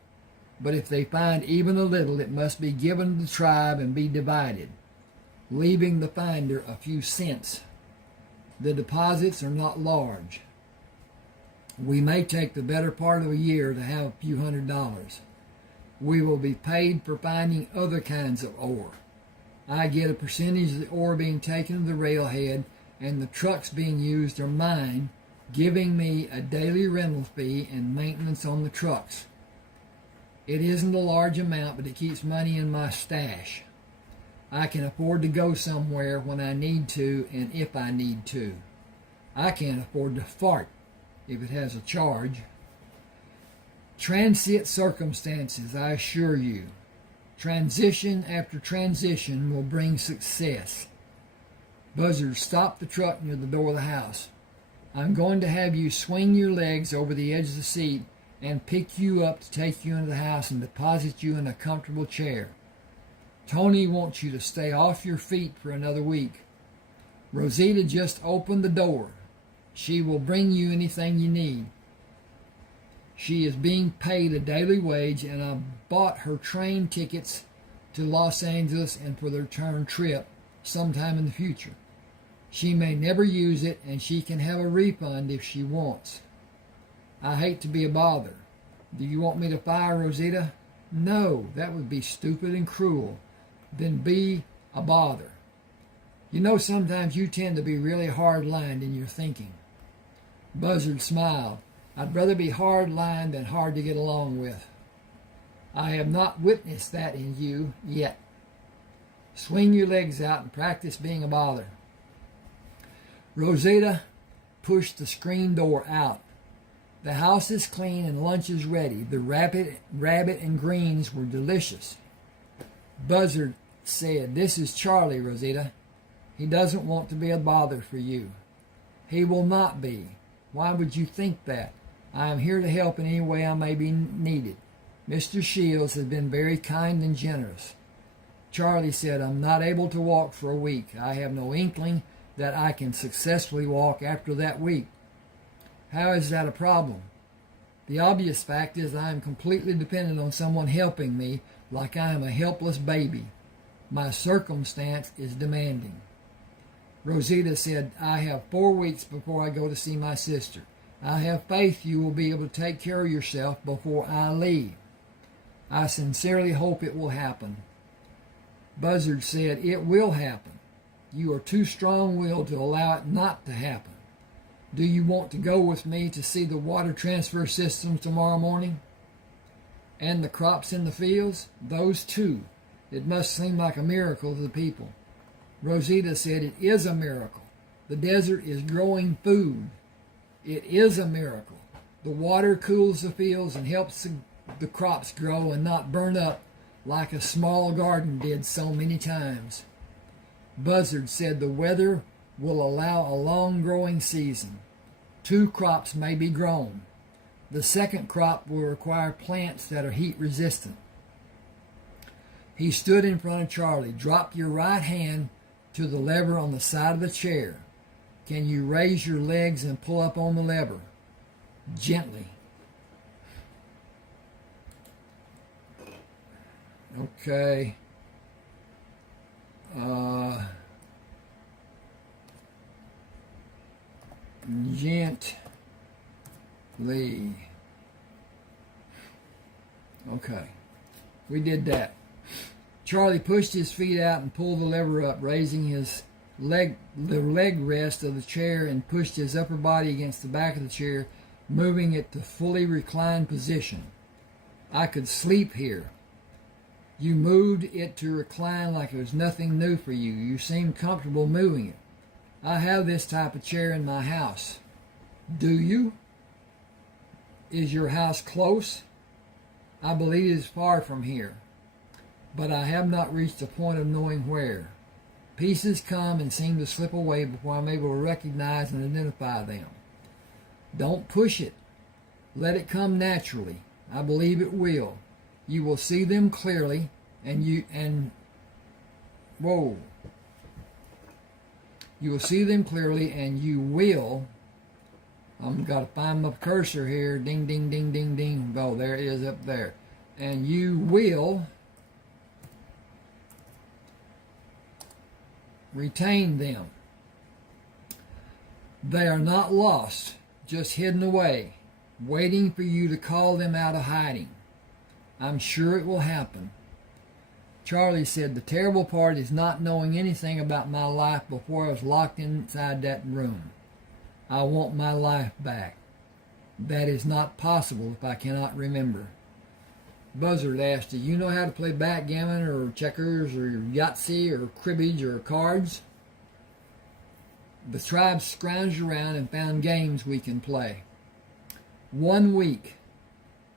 but if they find even a little, it must be given to the tribe and be divided, leaving the finder a few cents. The deposits are not large. We may take the better part of a year to have a few $100s. We will be paid for finding other kinds of ore. I get a percentage of the ore being taken to the railhead, and the trucks being used are mine, giving me a daily rental fee and maintenance on the trucks. It isn't a large amount, but it keeps money in my stash. I can afford to go somewhere when I need to and if I need to. I can't afford to fart if it has a charge. Transient circumstances, I assure you. Transition after transition will bring success. Buzzard stopped the truck near the door of the house. I'm going to have you swing your legs over the edge of the seat and pick you up to take you into the house and deposit you in a comfortable chair. Tony wants you to stay off your feet for another week. Rosita just opened the door. She will bring you anything you need. She is being paid a daily wage, and I bought her train tickets to Los Angeles and for the return trip sometime in the future. She may never use it, and she can have a refund if she wants. I hate to be a bother. Do you want me to fire Rosita? No, that would be stupid and cruel. Then be a bother. You know, sometimes you tend to be really hard-lined in your thinking. Buzzard smiled. I'd rather be hard-lined than hard to get along with. I have not witnessed that in you yet. Swing your legs out and practice being a bother. Rosita pushed the screen door out. The house is clean and lunch is ready. The rabbit and greens were delicious. Buzzard said, This is Charlie, Rosita. He doesn't want to be a bother for you. He will not be. Why would you think that? I am here to help in any way I may be needed. Mr. Shields has been very kind and generous. Charlie said, I'm not able to walk for a week. I have no inkling that I can successfully walk after that week. How is that a problem? The obvious fact is I am completely dependent on someone helping me like I am a helpless baby. My circumstance is demanding. Rosita said, I have 4 weeks before I go to see my sister. I have faith you will be able to take care of yourself before I leave. I sincerely hope it will happen. Buzzard said, It will happen. You are too strong-willed to allow it not to happen. Do you want to go with me to see the water transfer systems tomorrow morning? And the crops in the fields? Those too. It must seem like a miracle to the people. Rosita said, It is a miracle. The desert is growing food. It is a miracle. The water cools the fields and helps the crops grow and not burn up like a small garden did so many times. Buzzard said the weather will allow a long growing season. 2 crops may be grown. The second crop will require plants that are heat resistant. He stood in front of Charlie. Drop your right hand to the lever on the side of the chair. Can you raise your legs and pull up on the lever? Gently. Okay. Gently. Okay. We did that. Charlie pushed his feet out and pulled the lever up, raising the leg rest of the chair, and pushed his upper body against the back of the chair, moving it to fully reclined position. I could sleep here. You moved it to recline like it was nothing new for you. You seemed comfortable moving it. I have this type of chair in my house. Do you? Is your house close? I believe it is far from here, but I have not reached the point of knowing where. Pieces come and seem to slip away before I'm able to recognize and identify them. Don't push it. Let it come naturally. I believe it will. You will see them clearly, You will see them clearly, and you will. I've got to find my cursor here. Ding, ding, ding, ding, ding. Oh, there it is up there. And you will retain them. They are not lost, just hidden away, waiting for you to call them out of hiding. I'm sure it will happen. Charlie said, the terrible part is not knowing anything about my life before I was locked inside that room. I want my life back. That is not possible if I cannot remember. Buzzard asked, do you know how to play backgammon or checkers or Yahtzee or cribbage or cards? The tribe scrounged around and found games we can play. 1 week.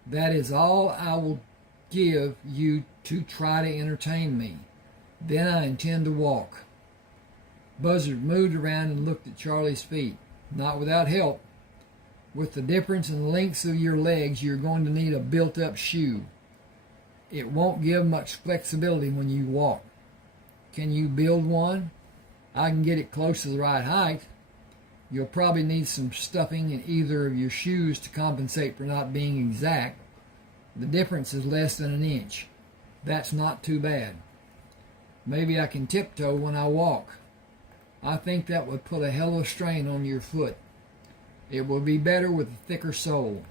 That is all I will give you to try to entertain me. Then I intend to walk. Buzzard moved around and looked at Charlie's feet. Not without help. With the difference in the lengths of your legs, you're going to need a built-up shoe. It won't give much flexibility when you walk. Can you build one? I can get it close to the right height. You'll probably need some stuffing in either of your shoes to compensate for not being exact. The difference is less than an inch. That's not too bad. Maybe I can tiptoe when I walk. I think that would put a hell of a strain on your foot. It would be better with a thicker sole.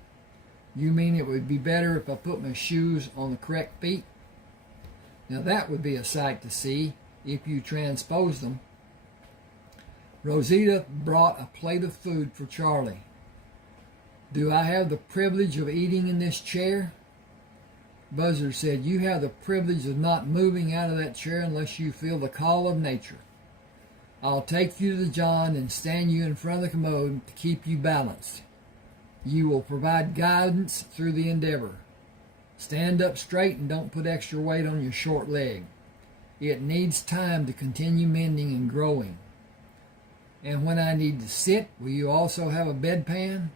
You mean it would be better if I put my shoes on the correct feet? Now that would be a sight to see if you transpose them. Rosita brought a plate of food for Charlie. Do I have the privilege of eating in this chair? Buzzard said, you have the privilege of not moving out of that chair unless you feel the call of nature. I'll take you to the John and stand you in front of the commode to keep you balanced. You will provide guidance through the endeavor. Stand up straight and don't put extra weight on your short leg. It needs time to continue mending and growing. And when I need to sit, will you also have a bedpan?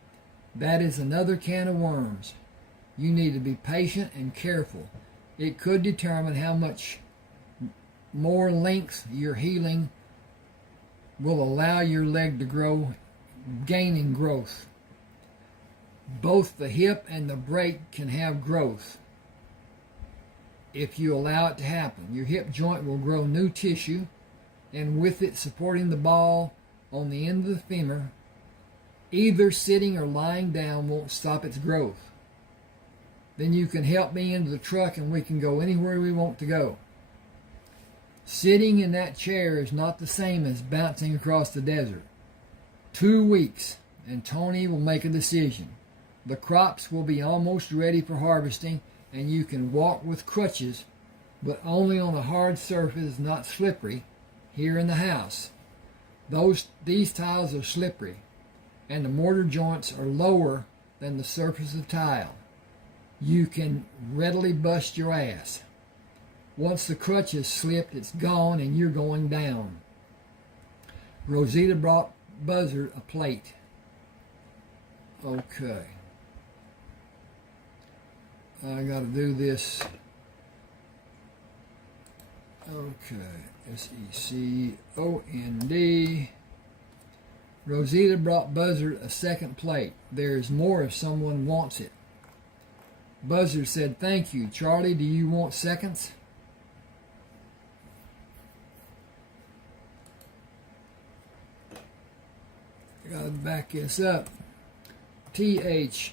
That is another can of worms. You need to be patient and careful. It could determine how much more length your healing will allow your leg to grow, gain in growth. Both the hip and the break can have growth if you allow it to happen. Your hip joint will grow new tissue, and with it supporting the ball on the end of the femur, either sitting or lying down won't stop its growth. Then you can help me into the truck and we can go anywhere we want to go. Sitting in that chair is not the same as bouncing across the desert. 2 weeks, and Tony will make a decision. The crops will be almost ready for harvesting, and you can walk with crutches, but only on a hard surface, not slippery, here in the house. These tiles are slippery, and the mortar joints are lower than the surface of tile. You can readily bust your ass. Once the crutch has slipped, it's gone and you're going down. Rosita brought Buzzard a plate. Okay. I got to do this. Okay. SECOND. Rosita brought Buzzard a second plate. There's more if someone wants it. Buzzard said, thank you. Charlie, do you want seconds? I gotta back this up. THIRDS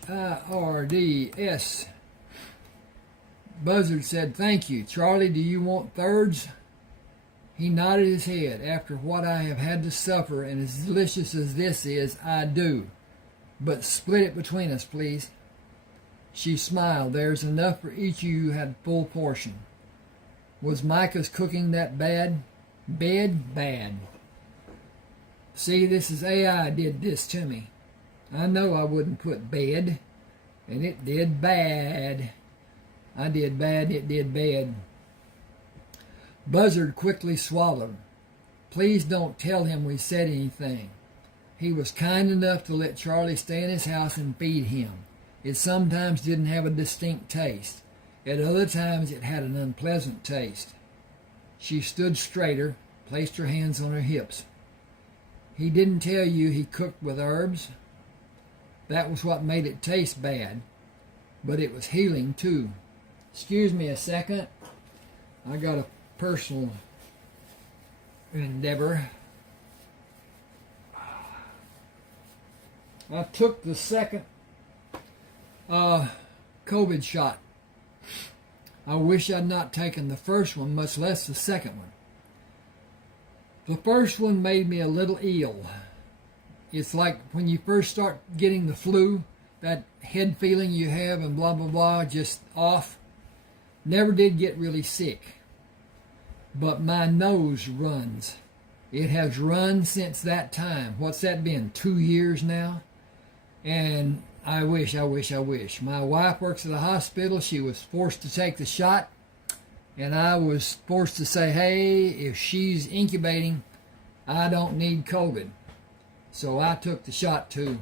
Buzzard said, "Thank you. Charlie, do you want thirds?" He nodded his head. "After what I have had to suffer, and as delicious as this is, I do. But split it between us, please." She smiled. "There's enough for each of you had full portion." Was Micah's cooking that bad? Bad. See, this is AI did this to me. I know I wouldn't put bad, and it did bad. I did bad, it did bad. Buzzard quickly swallowed. "Please don't tell him we said anything. He was kind enough to let Charlie stay in his house and feed him. It sometimes didn't have a distinct taste. At other times it had an unpleasant taste." She stood straighter, placed her hands on her hips. "He didn't tell you he cooked with herbs? That was what made it taste bad. But it was healing, too." Excuse me a second. I got a personal endeavor. I took the second COVID shot. I wish I'd not taken the first one, much less the second one. The first one made me a little ill. It's like when you first start getting the flu, that head feeling you have and blah, blah, blah, just off. Never did get really sick. But my nose runs. It has run since that time. What's that been, 2 years now? And I wish. My wife works at a hospital. She was forced to take the shot. And I was forced to say, hey, if she's incubating, I don't need COVID. So I took the shot too.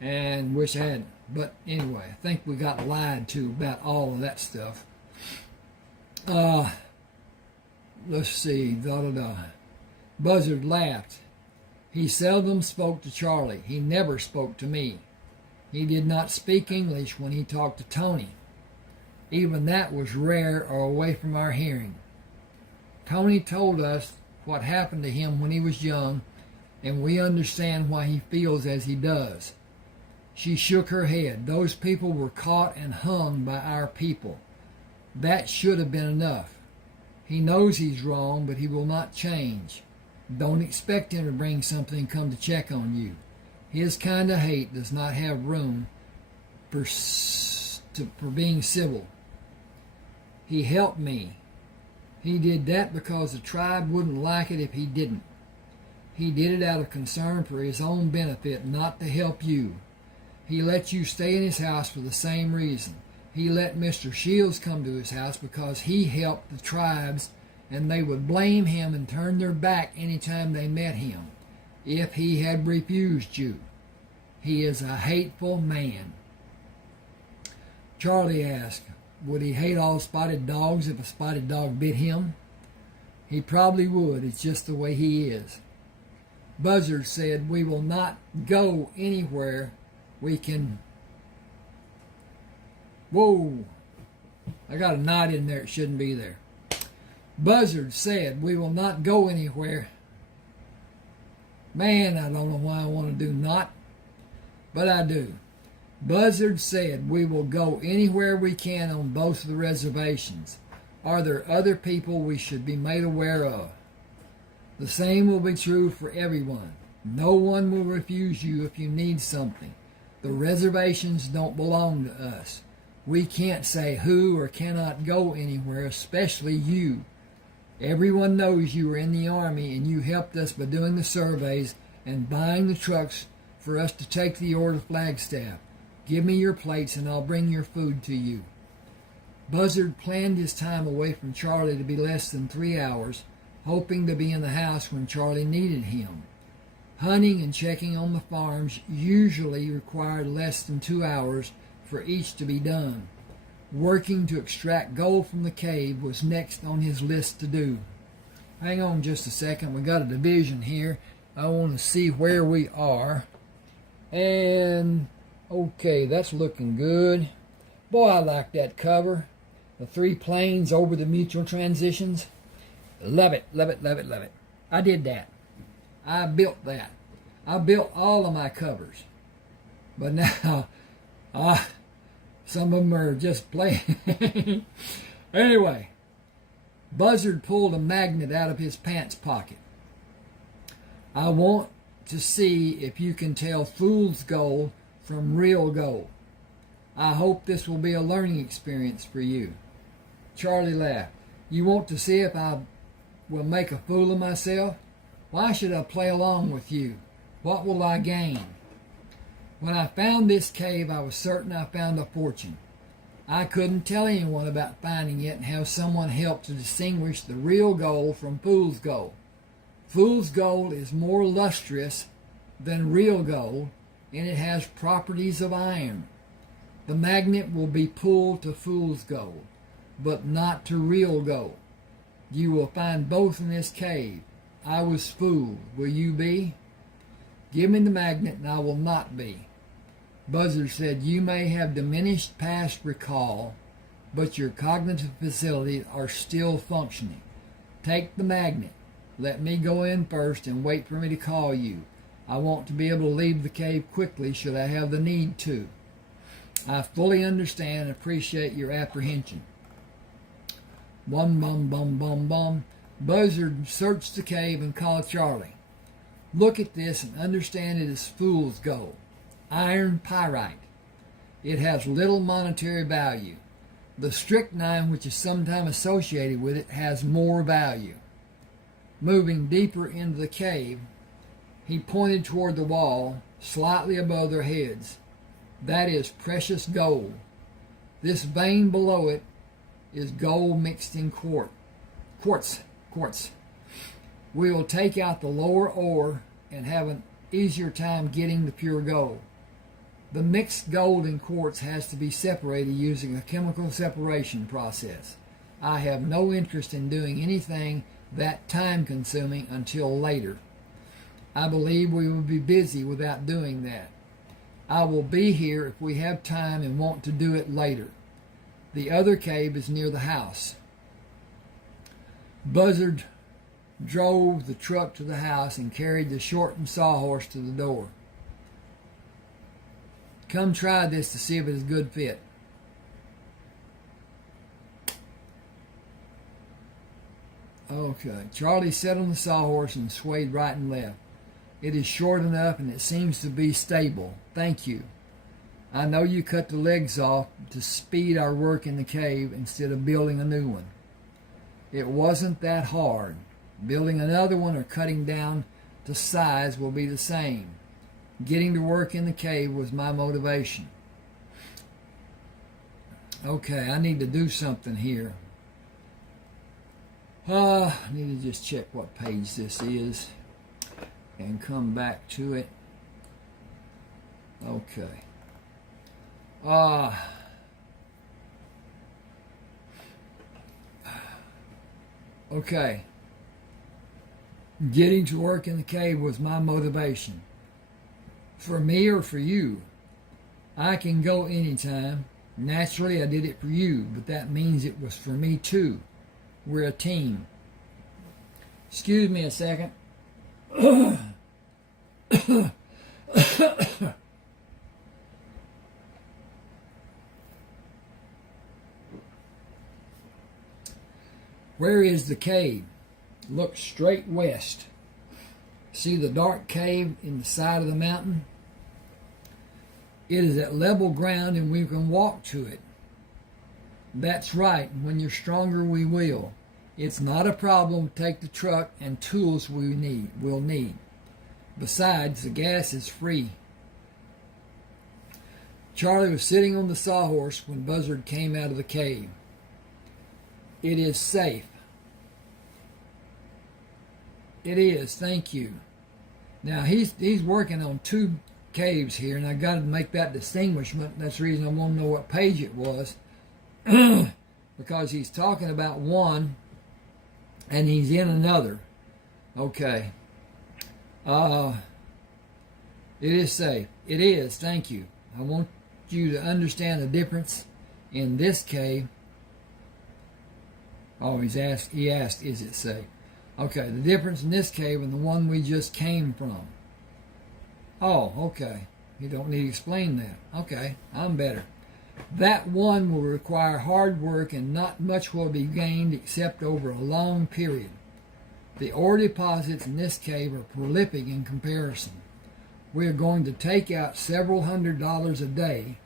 And wish I hadn't. But anyway, I think we got lied to about all of that stuff. Let's see. Buzzard laughed. He seldom spoke to Charlie. He never spoke to me. He did not speak English when he talked to Tony. Even that was rare or away from our hearing. Tony told us what happened to him when he was young, and we understand why he feels as he does. She shook her head. Those people were caught and hung by our people. That should have been enough. He knows he's wrong, but he will not change. Don't expect him to bring something and come to check on you. His kind of hate does not have room for being civil. He helped me. He did that because the tribe wouldn't like it if he didn't. He did it out of concern for his own benefit, not to help you. He let you stay in his house for the same reason. He let Mr. Shields come to his house because he helped the tribes, and they would blame him and turn their back anytime they met him if he had refused you. He is a hateful man. Charlie asked, would he hate all spotted dogs if a spotted dog bit him? He probably would. It's just the way he is. Buzzard said, we will not go anywhere we can... Whoa! I got a knot in there. It shouldn't be there. Buzzard said, we will not go anywhere. Man, I don't know why I want to do not, but I do. Buzzard said, we will go anywhere we can on both of the reservations. Are there other people we should be made aware of? The same will be true for everyone. No one will refuse you if you need something. The reservations don't belong to us. We can't say who or cannot go anywhere, especially you. Everyone knows you were in the Army and you helped us by doing the surveys and buying the trucks for us to take the ore to Flagstaff. Give me your plates and I'll bring your food to you. Buzzard planned his time away from Charlie to be less than 3 hours, hoping to be in the house when Charlie needed him. Hunting and checking on the farms usually required less than 2 hours for each to be done. Working to extract gold from the cave was next on his list to do. Hang on just a second. We got a division here. I want to see where we are. And, okay, that's looking good. Boy, I like that cover. The 3 planes over the mutual transitions. Love it, love it, love it, love it. I did that. I built that. I built all of my covers. But now, Some of them are just playing. Anyway, Buzzard pulled a magnet out of his pants pocket. I want to see if you can tell fool's gold from real gold. I hope this will be a learning experience for you. Charlie laughed. You want to see if I will make a fool of myself? Why should I play along with you? What will I gain? When I found this cave, I was certain I found a fortune. I couldn't tell anyone about finding it and have someone help to distinguish the real gold from fool's gold. Fool's gold is more lustrous than real gold, and it has properties of iron. The magnet will be pulled to fool's gold, but not to real gold. You will find both in this cave. I was fooled. Will you be? Give me the magnet and I will not be. Buzzard said, you may have diminished past recall, but your cognitive facilities are still functioning. Take the magnet. Let me go in first and wait for me to call you. I want to be able to leave the cave quickly should I have the need to. I fully understand and appreciate your apprehension. Bum, bum, bum, bum, bum. Buzzard searched the cave and called Charlie. Look at this and understand it is fool's gold. Iron pyrite. It has little monetary value. The strychnine, which is sometimes associated with it, has more value. Moving deeper into the cave, he pointed toward the wall, slightly above their heads. That is precious gold. This vein below it is gold mixed in quartz. We will take out the lower ore and have an easier time getting the pure gold. The mixed gold and quartz has to be separated using a chemical separation process. I have no interest in doing anything that time-consuming until later. I believe we will be busy without doing that. I will be here if we have time and want to do it later. The other cave is near the house. Buzzard drove the truck to the house and carried the shortened sawhorse to the door. Come try this to see if it is a good fit. Okay, Charlie sat on the sawhorse and swayed right and left. It is short enough and it seems to be stable. Thank you. I know you cut the legs off to speed our work in the cave instead of building a new one. It wasn't that hard. Building another one or cutting down to size will be the same. Getting to work in the cave was my motivation. Okay, I need to do something here. I need to just check what page this is and come back to it. Okay. Okay. Getting to work in the cave was my motivation. For me or for you? I can go anytime. Naturally, I did it for you, but that means it was for me too. We're a team. Excuse me a second. Where is the cave? Look straight west. See the dark cave in the side of the mountain? It is at level ground and we can walk to it. That's right. When you're stronger, we will. It's not a problem to take the truck and tools we'll need. Besides, the gas is free. Charlie was sitting on the sawhorse when Buzzard came out of the cave. It is safe. It is, thank you. Now, he's working on two caves here, and I got to make that distinguishment. That's the reason I want to know what page it was. Because he's talking about one, and he's in another. Okay. It is safe. It is, thank you. I want you to understand the difference in this cave. Oh, he asked, is it safe? Okay, the difference in this cave and the one we just came from. Oh, okay. You don't need to explain that. Okay, I'm better. That one will require hard work and not much will be gained except over a long period. The ore deposits in this cave are prolific in comparison. We are going to take out several $100s a day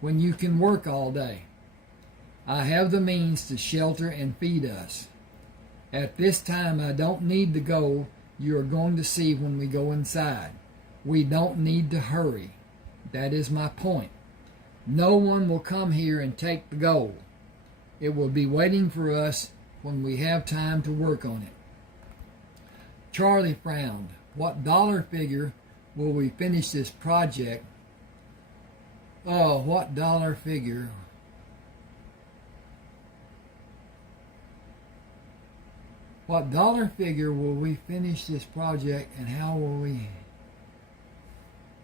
when you can work all day. I have the means to shelter and feed us. At this time, I don't need the gold you are going to see when we go inside. We don't need to hurry. That is my point. No one will come here and take the gold. It will be waiting for us when we have time to work on it. Charlie frowned. What dollar figure will we finish this project? Oh, what dollar figure? What dollar figure will we finish this project and how will we...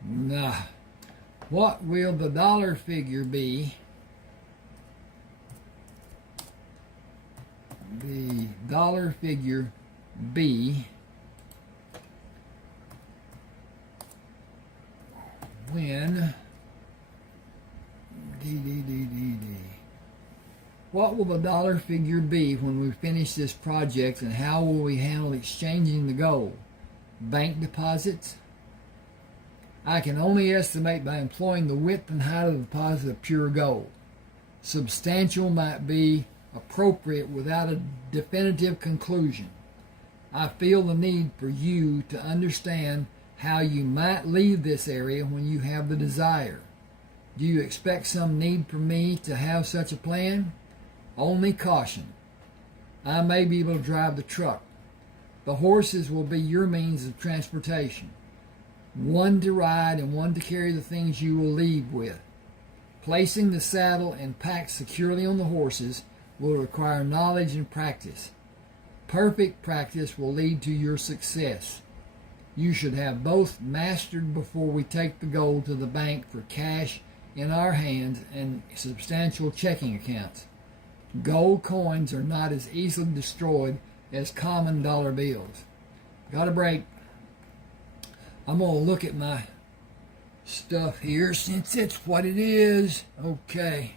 Nah. What will the dollar figure be? The dollar figure be when What will the dollar figure be when we finish this project and how will we handle exchanging the gold? Bank deposits? I can only estimate by employing the width and height of the deposit of pure gold. Substantial might be appropriate without a definitive conclusion. I feel the need for you to understand how you might leave this area when you have the desire. Do you expect some need for me to have such a plan? Only caution. I may be able to drive the truck. The horses will be your means of transportation. One to ride and one to carry the things you will leave with. Placing the saddle and pack securely on the horses will require knowledge and practice. Perfect practice will lead to your success. You should have both mastered before we take the gold to the bank for cash in our hands and substantial checking accounts. Gold coins are not as easily destroyed as common dollar bills. Got a break. I'm going to look at my stuff here since it's what it is. Okay.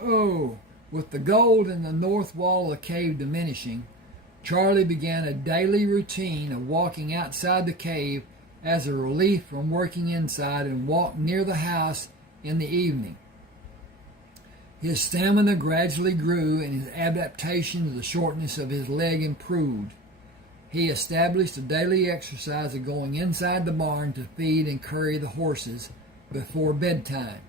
With the gold in the north wall of the cave diminishing, Charlie began a daily routine of walking outside the cave as a relief from working inside and walked near the house in the evening. His stamina gradually grew and his adaptation to the shortness of his leg improved. He established a daily exercise of going inside the barn to feed and curry the horses before bedtime.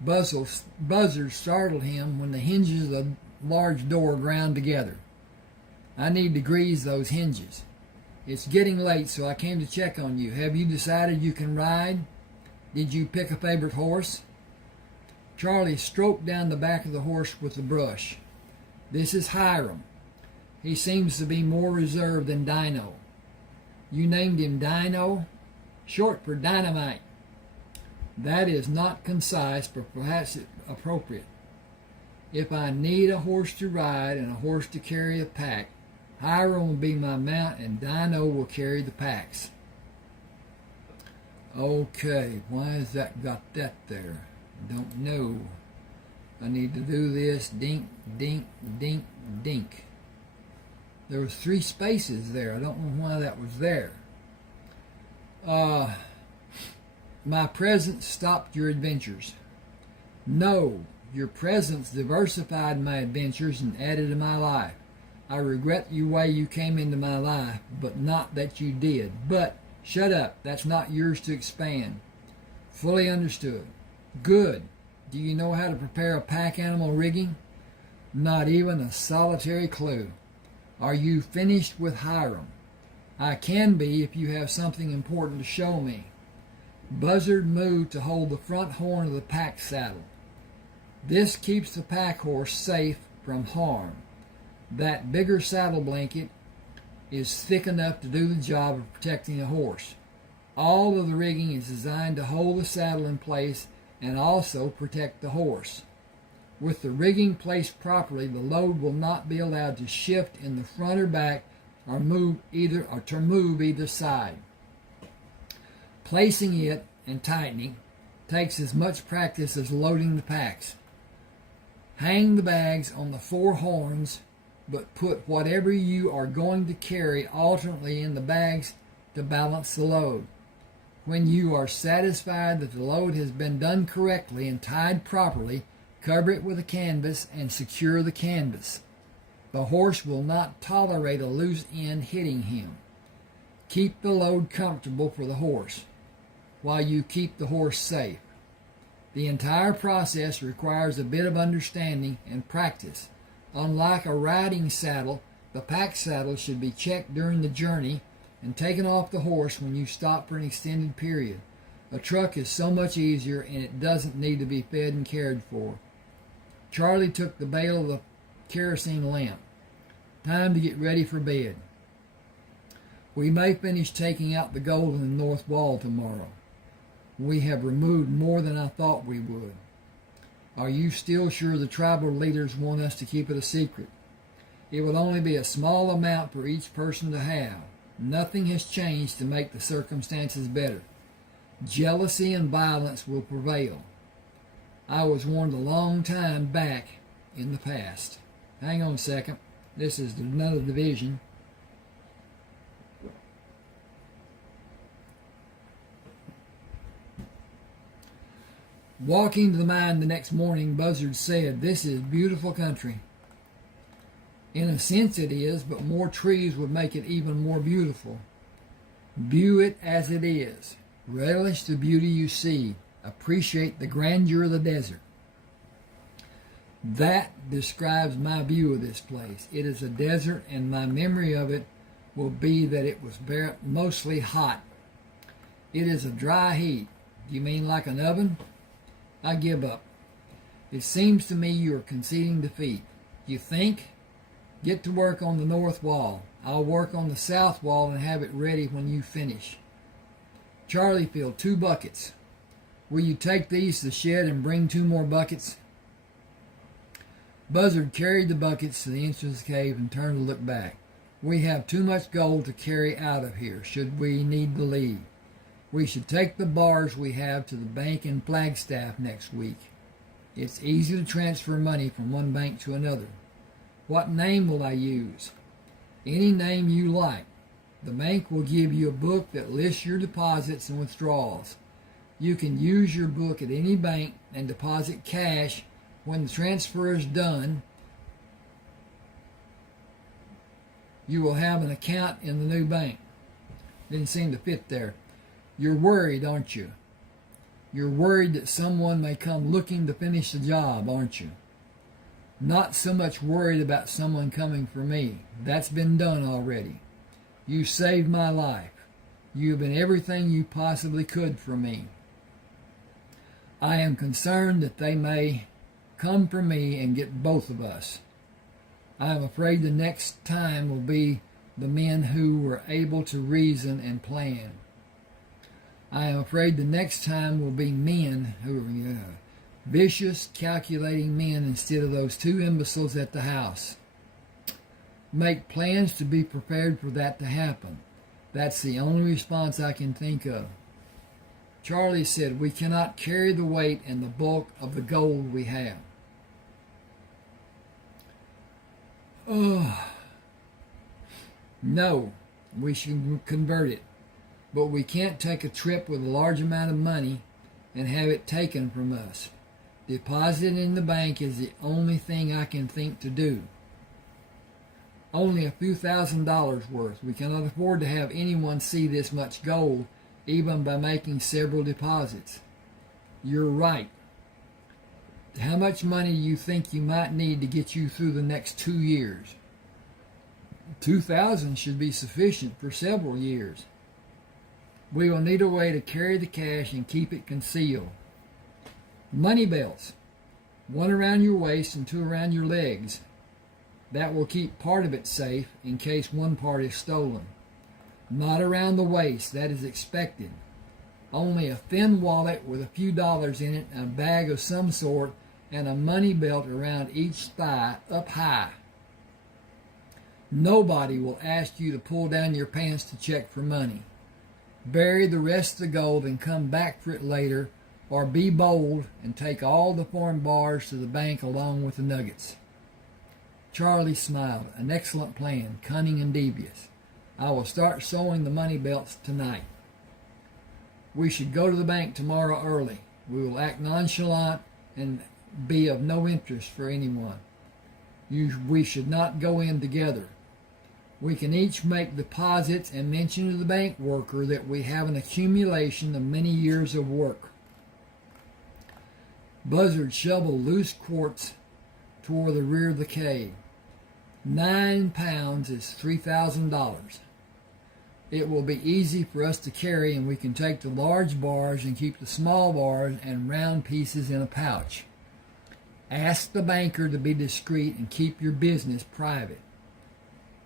Buzzard startled him when the hinges of the large door ground together. I need to grease those hinges. It's getting late, so I came to check on you. Have you decided you can ride? Did you pick a favorite horse? Charlie stroked down the back of the horse with the brush. This is Hiram. He seems to be more reserved than Dino. You named him Dino? Short for dynamite. That is not concise, but perhaps appropriate. If I need a horse to ride and a horse to carry a pack, Hiram will be my mount and Dino will carry the packs. Okay, why has that got that there? Don't know. I need to do this. Dink, dink, dink, dink. There was 3 spaces there. I don't know why that was there. My presence stopped your adventures. No, your presence diversified my adventures and added to my life. I regret the way you came into my life, but not that you did. But, shut up. That's not yours to expand. Fully understood. Good. Do you know how to prepare a pack animal rigging? Not even a solitary clue. Are you finished with Hiram? I can be if you have something important to show me. Buzzard moved to hold the front horn of the pack saddle. This keeps the pack horse safe from harm. That bigger saddle blanket is thick enough to do the job of protecting a horse. All of the rigging is designed to hold the saddle in place and also protect the horse. With the rigging placed properly, the load will not be allowed to shift in the front or back or move either side. Placing it and tightening takes as much practice as loading the packs. Hang the bags on the 4 horns, but put whatever you are going to carry alternately in the bags to balance the load. When you are satisfied that the load has been done correctly and tied properly, cover it with a canvas and secure the canvas. The horse will not tolerate a loose end hitting him. Keep the load comfortable for the horse, while you keep the horse safe. The entire process requires a bit of understanding and practice. Unlike a riding saddle, the pack saddle should be checked during the journey and taken off the horse when you stop for an extended period. A truck is so much easier and it doesn't need to be fed and cared for. Charlie took the bail of the kerosene lamp. Time to get ready for bed. We may finish taking out the gold in the north wall tomorrow. We have removed more than I thought we would. Are you still sure the tribal leaders want us to keep it a secret? It will only be a small amount for each person to have. Nothing has changed to make the circumstances better. Jealousy and violence will prevail. I was warned a long time back in the past. Hang on a second. This is another division. Walking to the mine the next morning, Buzzard said, "This is beautiful country." In a sense it is, but more trees would make it even more beautiful. View it as it is. Relish the beauty you see. Appreciate the grandeur of the desert. That describes my view of this place. It is a desert, and my memory of it will be that it was mostly hot. It is a dry heat. Do you mean like an oven? I give up. It seems to me you are conceding defeat. You think? Get to work on the north wall. I'll work on the south wall and have it ready when you finish. Charlie filled 2 buckets. Will you take these to the shed and bring 2 more buckets? Buzzard carried the buckets to the entrance of the cave and turned to look back. We have too much gold to carry out of here, should we need to leave. We should take the bars we have to the bank in Flagstaff next week. It's easy to transfer money from one bank to another. What name will I use? Any name you like. The bank will give you a book that lists your deposits and withdrawals. You can use your book at any bank and deposit cash. When the transfer is done, you will have an account in the new bank. Didn't seem to fit there. You're worried, aren't you? You're worried that someone may come looking to finish the job, aren't you? Not so much worried about someone coming for me. That's been done already. You saved my life. You have been everything you possibly could for me. I am concerned that they may come for me and get both of us. I am afraid the next time will be the men who were able to reason and plan. I am afraid the next time will be men who are vicious, calculating men instead of those 2 imbeciles at the house. Make plans to be prepared for that to happen. That's the only response I can think of. Charlie said, we cannot carry the weight and the bulk of the gold we have. No, we should convert it. But we can't take a trip with a large amount of money and have it taken from us. Deposit it in the bank is the only thing I can think to do. Only a few $1,000s worth. We cannot afford to have anyone see this much gold, even by making several deposits. You're right. How much money do you think you might need to get you through the next 2 years? 2,000 should be sufficient for several years. We will need a way to carry the cash and keep it concealed. Money belts. 1 around your waist and 2 around your legs. That will keep part of it safe in case one part is stolen. Not around the waist, that is expected. Only a thin wallet with a few dollars in it, a bag of some sort, and a money belt around each thigh up high. Nobody will ask you to pull down your pants to check for money. Bury the rest of the gold and come back for it later, or be bold and take all the foreign bars to the bank along with the nuggets. Charlie smiled. An excellent plan, cunning and devious. I will start sewing the money belts tonight. We should go to the bank tomorrow early. We will act nonchalant and be of no interest for anyone. We should not go in together. We can each make deposits and mention to the bank worker that we have an accumulation of many years of work. Buzzard shoveled loose quartz toward the rear of the cave. 9 pounds is $3,000. It will be easy for us to carry, and we can take the large bars and keep the small bars and round pieces in a pouch. Ask the banker to be discreet and keep your business private.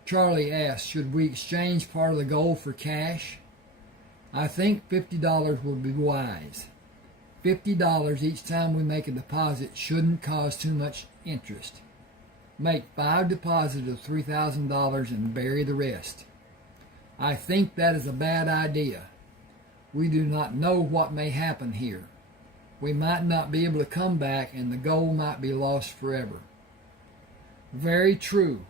Charlie asked, should we exchange part of the gold for cash? I think $50 would be wise. $50 each time we make a deposit shouldn't cause too much interest. Make 5 deposits of $3,000 and bury the rest. I think that is a bad idea. We do not know what may happen here. We might not be able to come back, and the gold might be lost forever. Very true.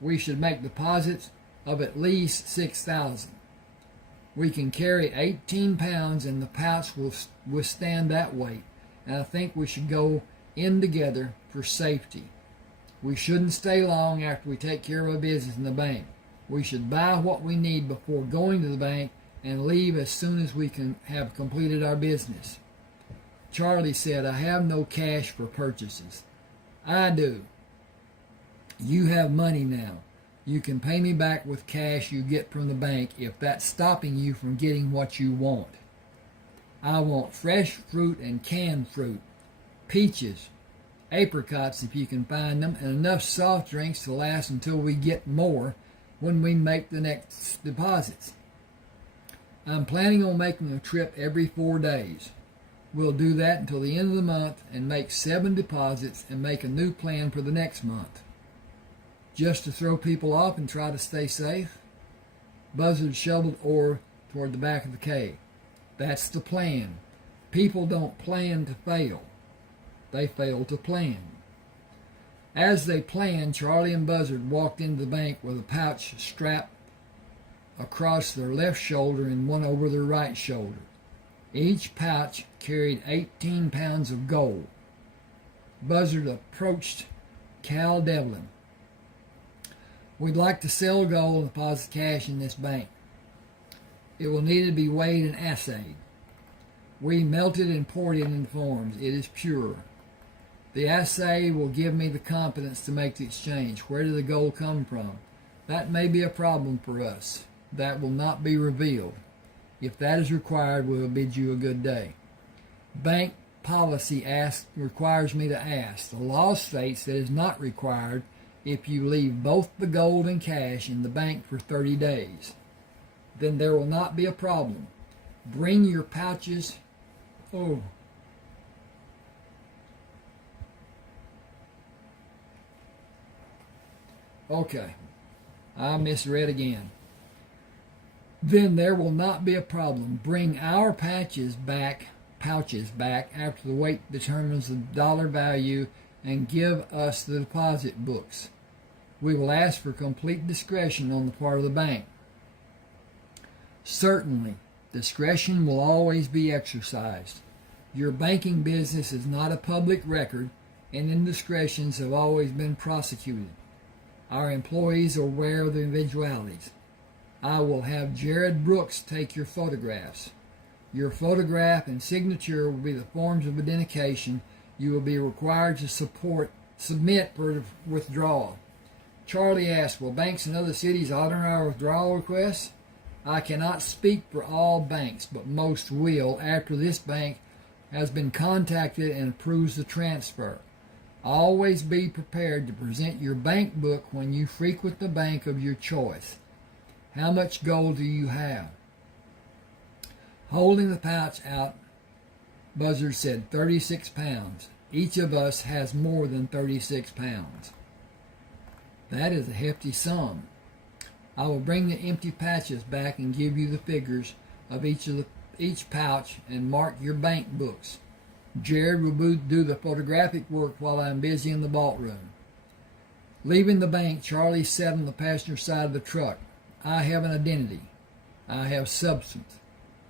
We should make deposits of at least 6,000. We can carry 18 pounds, and the pouch will withstand that weight, and I think we should go in together for safety. We shouldn't stay long after we take care of our business in the bank. We should buy what we need before going to the bank and leave as soon as we can have completed our business. Charlie said, I have no cash for purchases. I do. You have money now. You can pay me back with cash you get from the bank if that's stopping you from getting what you want. I want fresh fruit and canned fruit, peaches, apricots if you can find them, and enough soft drinks to last until we get more when we make the next deposits. I'm planning on making a trip every 4 days. We'll do that until the end of the month and make 7 deposits and make a new plan for the next month. Just to throw people off and try to stay safe? Buzzard shoveled ore toward the back of the cave. That's the plan. People don't plan to fail. They fail to plan. As they planned, Charlie and Buzzard walked into the bank with a pouch strapped across their left shoulder and one over their right shoulder. Each pouch carried 18 pounds of gold. Buzzard approached Cal Devlin. We'd like to sell gold and deposit cash in this bank. It will need to be weighed and assayed. We melted and poured it in forms. It is pure. The assay will give me the confidence to make the exchange. Where did the gold come from? That may be a problem for us. That will not be revealed. If that is required, we will bid you a good day. Bank policy requires me to ask. The law states that it is not required if you leave both the gold and cash in the bank for 30 days. Then there will not be a problem. Bring your pouches. Oh. Okay. I misread again. Then there will not be a problem. Bring our pouches back after the weight determines the dollar value and give us the deposit books. We will ask for complete discretion on the part of the bank. Certainly, discretion will always be exercised. Your banking business is not a public record, and indiscretions have always been prosecuted. Our employees are aware of the eventualities. I will have Jared Brooks take your photographs. Your photograph and signature will be the forms of identification you will be required to submit for withdrawal. Charlie asked, will banks in other cities honor our withdrawal requests? I cannot speak for all banks, but most will after this bank has been contacted and approves the transfer. Always be prepared to present your bank book when you frequent the bank of your choice. How much gold do you have? Holding the pouch out, Buzzard said, 36 pounds. Each of us has more than 36 pounds. That is a hefty sum. I will bring the empty pouches back and give you the figures of each each pouch and mark your bank books. Jared will do the photographic work while I'm busy in the vault room. Leaving the bank, Charlie sat on the passenger side of the truck. I have an identity. I have substance.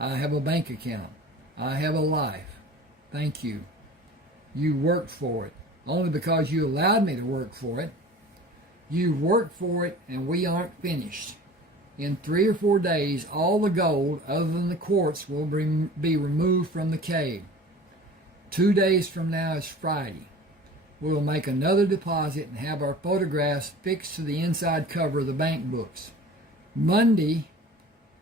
I have a bank account. I have a life. Thank you. You worked for it, only because you allowed me to work for it. You worked for it, and we aren't finished. In 3 or 4 days, all the gold, other than the quartz, will be removed from the cave. 2 days from now is Friday. We will make another deposit and have our photographs fixed to the inside cover of the bank books. Monday,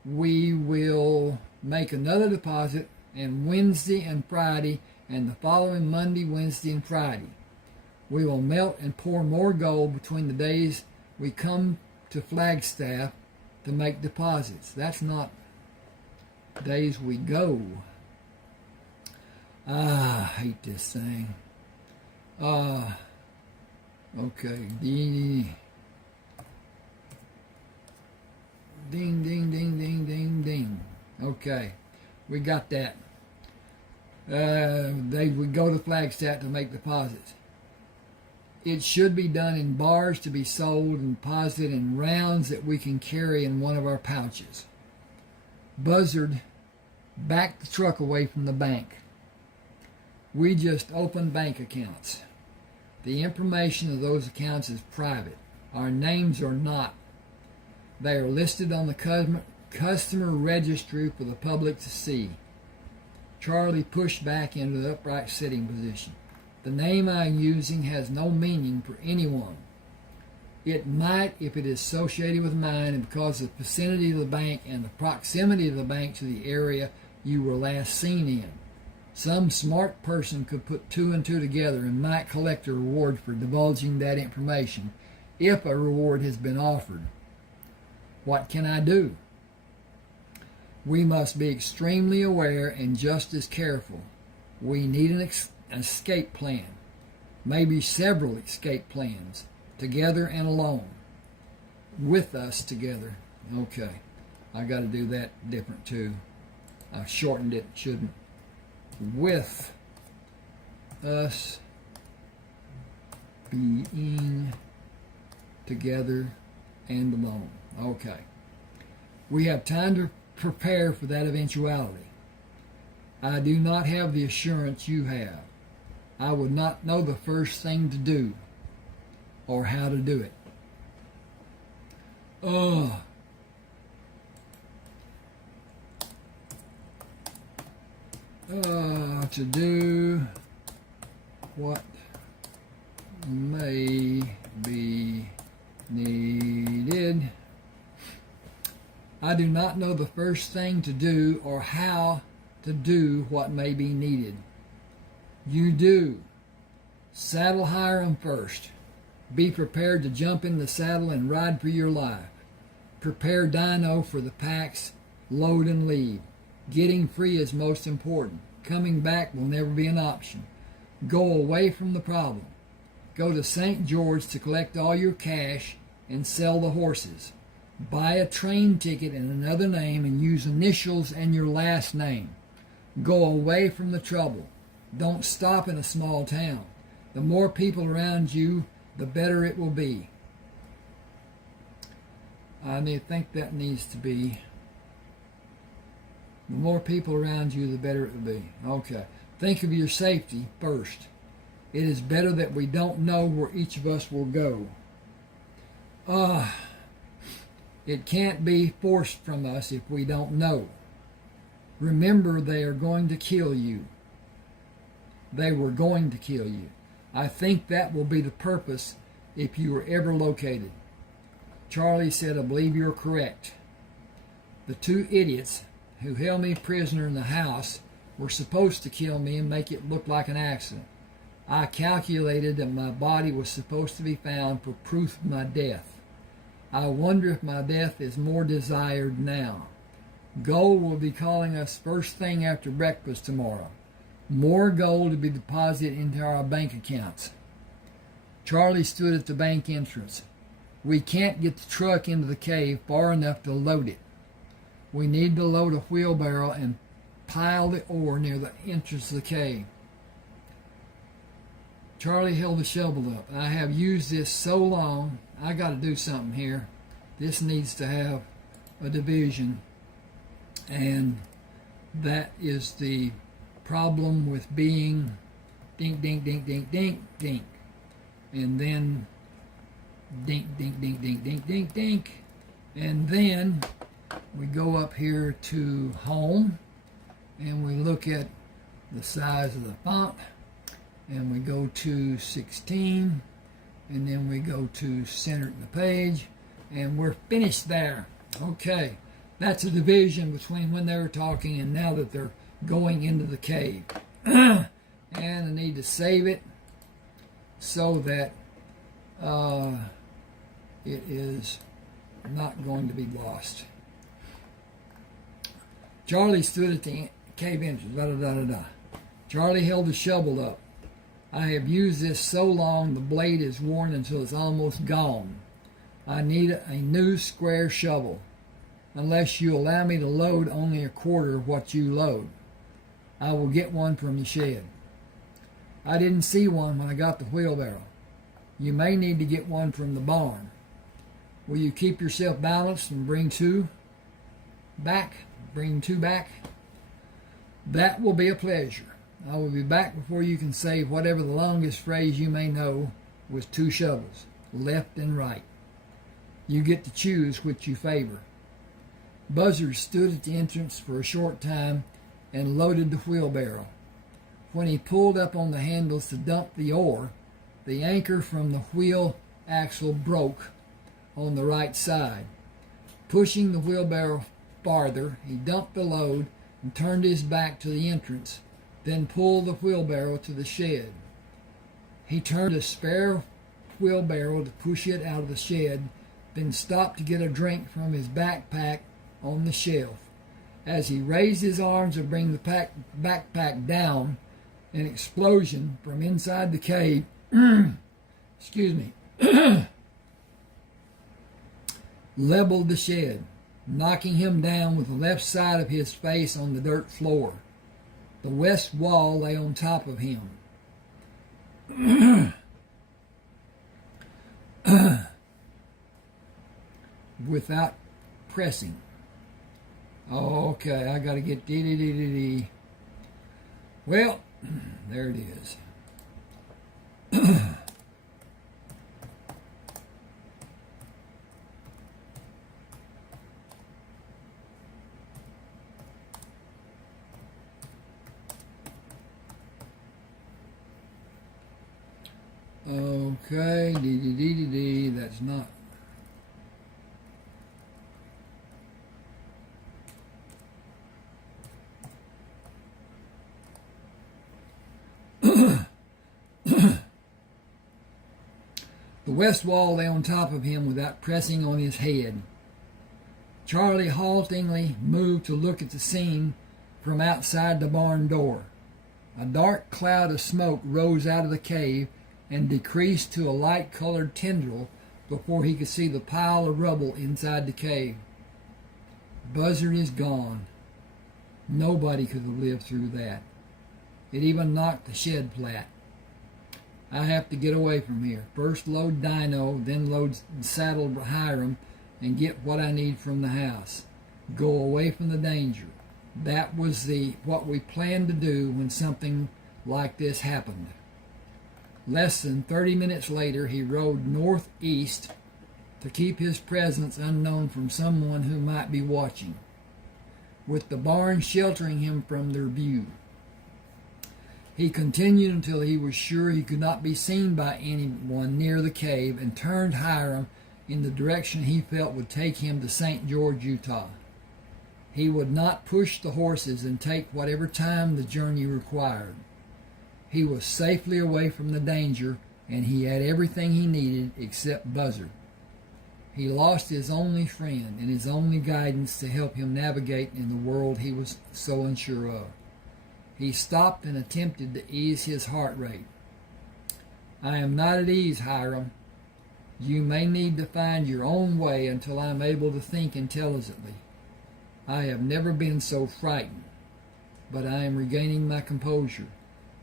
we will make another deposit, and Wednesday and Friday, and the following Monday, Wednesday, and Friday. We will melt and pour more gold between the days we come to Flagstaff to make deposits. That's not days we go. I hate this thing. Okay. Ding, ding, ding, ding, ding, ding. Okay. We got that. They would go to Flagstaff to make deposits. It should be done in bars to be sold and deposited in rounds that we can carry in one of our pouches. Buzzard backed the truck away from the bank. We just opened bank accounts. The information of those accounts is private. Our names are not. They are listed on the customer registry for the public to see. Charlie pushed back into the upright sitting position. The name I'm using has no meaning for anyone. It might if it is associated with mine, and because of the vicinity of the bank and the proximity of the bank to the area you were last seen in. Some smart person could put 2 and 2 together and might collect a reward for divulging that information, if a reward has been offered. What can I do? We must be extremely aware and just as careful. We need an escape plan, maybe several escape plans, together and alone, with us together. Okay, I got to do that different too. I shortened it, shouldn't. With us being together and alone. Okay, we have time to prepare for that eventuality. I do not have the assurance you have. I would not know the first thing to do or how to do it. To do what may be needed. I do not know the first thing to do or how to do what may be needed. You do. Saddle Hiram first. Be prepared to jump in the saddle and ride for your life. Prepare Dino for the packs, load and leave. Getting free is most important. Coming back will never be an option. Go away from the problem. Go to St. George to collect all your cash and sell the horses. Buy a train ticket in another name and use initials and your last name. Go away from the trouble. Don't stop in a small town. The more people around you, the better it will be. I think that needs to be, the more people around you, the better it will be. Okay. Think of your safety first. It is better that we don't know where each of us will go. It can't be forced from us if we don't know. Remember, they are going to kill you. They were going to kill you. I think that will be the purpose if you are ever located. Charlie said, I believe you're correct. The 2 idiots who held me prisoner in the house were supposed to kill me and make it look like an accident. I calculated that my body was supposed to be found for proof of my death. I wonder if my death is more desired now. Gold will be calling us first thing after breakfast tomorrow. More gold to be deposited into our bank accounts. Charlie stood at the bank entrance. We can't get the truck into the cave far enough to load it. We need to load a wheelbarrow and piled the ore near the entrance of the cave. Charlie held the shovel up. I have used this so long, I got to do something here. This needs to have a division. And that is the problem with being dink, dink, dink, dink, dink, dink. And then dink, dink, dink, dink, dink, dink, dink. And then we go up here to home and we look at the size of the font. And we go to 16, and then we go to center the page, and we're finished there. Okay, that's a division between when they were talking and now that they're going into the cave. And I need to save it so that it is not going to be lost. Charlie stood at the cave entrance. Da, da, da, da, da. Charlie held the shovel up. I have used this so long the blade is worn until it's almost gone. I need a new square shovel, unless you allow me to load only a quarter of what you load. I will get one from the shed. I didn't see one when I got the wheelbarrow. You may need to get one from the barn. Will you keep yourself balanced and bring two back? That will be a pleasure. I will be back before you can say whatever the longest phrase you may know with 2 shovels, left and right. You get to choose which you favor. Buzzard stood at the entrance for a short time and loaded the wheelbarrow. When he pulled up on the handles to dump the ore, the anchor from the wheel axle broke on the right side. Pushing the wheelbarrow farther, he dumped the load and turned his back to the entrance, then pulled the wheelbarrow to the shed. He turned a spare wheelbarrow to push it out of the shed, then stopped to get a drink from his backpack on the shelf. As he raised his arms to bring the backpack down, an explosion from inside the cave leveled the shed, knocking him down with the left side of his face on the dirt floor. The west wall lay on top of him. Without pressing. Okay, I got to get dee. Well, there it is. Okay, that's not. The west wall lay on top of him without pressing on his head. Charlie haltingly moved to look at the scene from outside the barn door. A dark cloud of smoke rose out of the cave and decreased to a light-colored tendril before he could see the pile of rubble inside the cave. Buzzard is gone. Nobody could have lived through that. It even knocked the shed flat. I have to get away from here. First load Dino, then load saddle Hiram, and get what I need from the house. Go away from the danger. That was what we planned to do when something like this happened. Less than 30 minutes later, he rode northeast to keep his presence unknown from someone who might be watching, with the barn sheltering him from their view. He continued until he was sure he could not be seen by anyone near the cave and turned Hiram in the direction he felt would take him to St. George, Utah. He would not push the horses and take whatever time the journey required. He was safely away from the danger, and he had everything he needed except Buzzard. He lost his only friend and his only guidance to help him navigate in the world he was so unsure of. He stopped and attempted to ease his heart rate. I am not at ease, Hiram. You may need to find your own way until I am able to think intelligently. I have never been so frightened. but I am regaining my composure.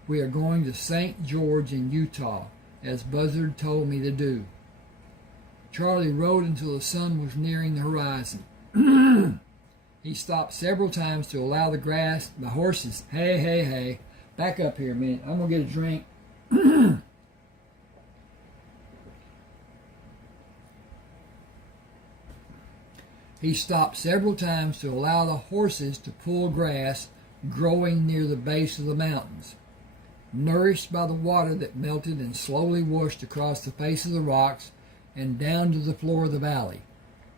We are going to St. George in Utah, as Buzzard told me to do. Charlie rode until the sun was nearing the horizon. He stopped several times to allow the horses, hey, back up here a minute, I'm going to get a drink. He stopped several times to allow the horses to pull grass growing near the base of the mountains. Nourished by the water that melted and slowly washed across the face of the rocks and down to the floor of the valley,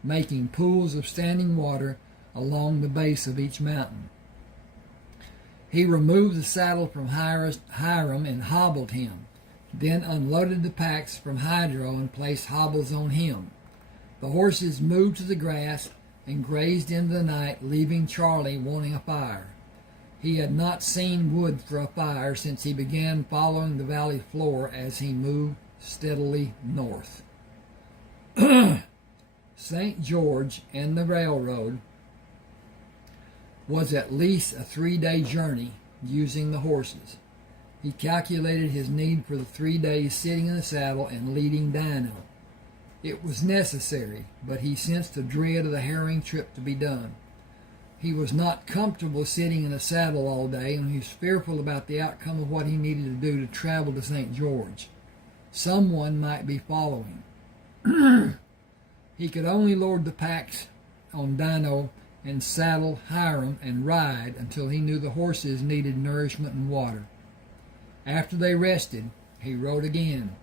making pools of standing water along the base of each mountain. He removed the saddle from Hiram and hobbled him, then unloaded the packs from Hydro and placed hobbles on him. The horses moved to the grass and grazed into the night, leaving Charlie wanting a fire. He had not seen wood for a fire since he began following the valley floor as he moved steadily north. St. George and the railroad was at least a 3-day journey using the horses. He calculated his need for the 3 days sitting in the saddle and leading Dino. It was necessary, but he sensed a dread of the harrowing trip to be done. He was not comfortable sitting in a saddle all day, and he was fearful about the outcome of what he needed to do to travel to St. George. Someone might be following. He could only load the packs on Dino and saddle Hiram and ride until he knew the horses needed nourishment and water. After they rested, he rode again.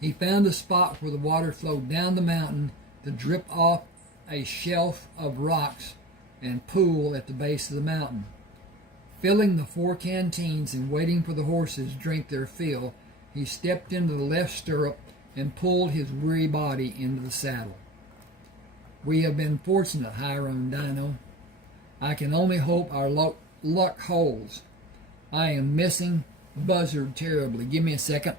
He found a spot where the water flowed down the mountain to drip off a shelf of rocks and pool at the base of the mountain. Filling the 4 canteens and waiting for the horses to drink their fill, he stepped into the left stirrup and pulled his weary body into the saddle. We have been fortunate, Hiram and Dino. I can only hope our luck holds. I am missing Buzzard terribly. Give me a second.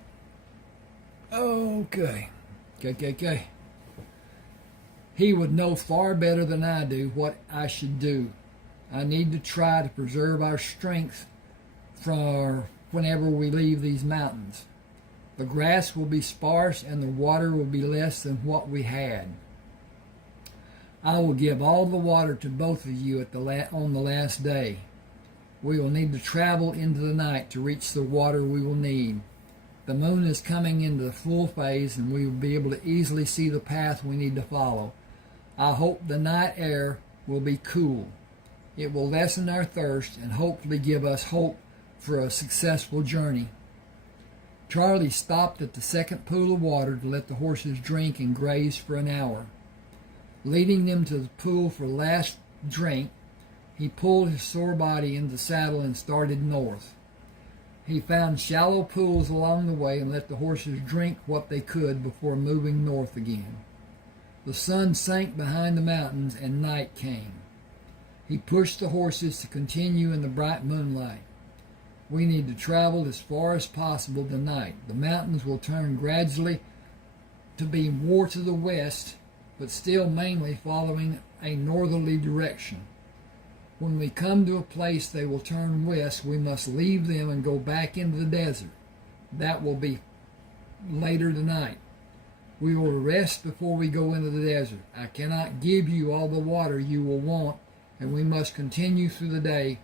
Okay. He would know far better than I do what I should do. I need to try to preserve our strength for whenever we leave these mountains. The grass will be sparse and the water will be less than what we had. I will give all the water to both of you on the last day. We will need to travel into the night to reach the water we will need. The moon is coming into the full phase and we will be able to easily see the path we need to follow. I hope the night air will be cool. It will lessen our thirst and hopefully give us hope for a successful journey. Charlie stopped at the second pool of water to let the horses drink and graze for an hour. Leading them to the pool for the last drink, he pulled his sore body into the saddle and started north. He found shallow pools along the way and let the horses drink what they could before moving north again. The sun sank behind the mountains and night came. He pushed the horses to continue in the bright moonlight. We need to travel as far as possible tonight. The mountains will turn gradually to be more to the west, but still mainly following a northerly direction. When we come to a place they will turn west, we must leave them and go back into the desert. That will be later tonight. We will rest before we go into the desert. I cannot give you all the water you will want, and we must continue through the day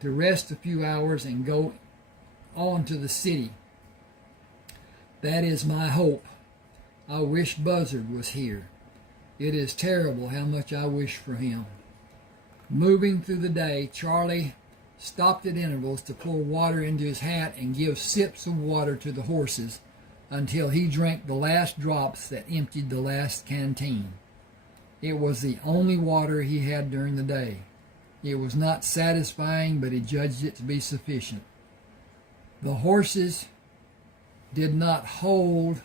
to rest a few hours and go on to the city. That is my hope. I wish Buzzard was here. It is terrible how much I wish for him. Moving through the day, Charlie stopped at intervals to pour water into his hat and give sips of water to the horses until he drank the last drops that emptied the last canteen. It was the only water he had during the day. It was not satisfying, but he judged it to be sufficient. The horses did not hold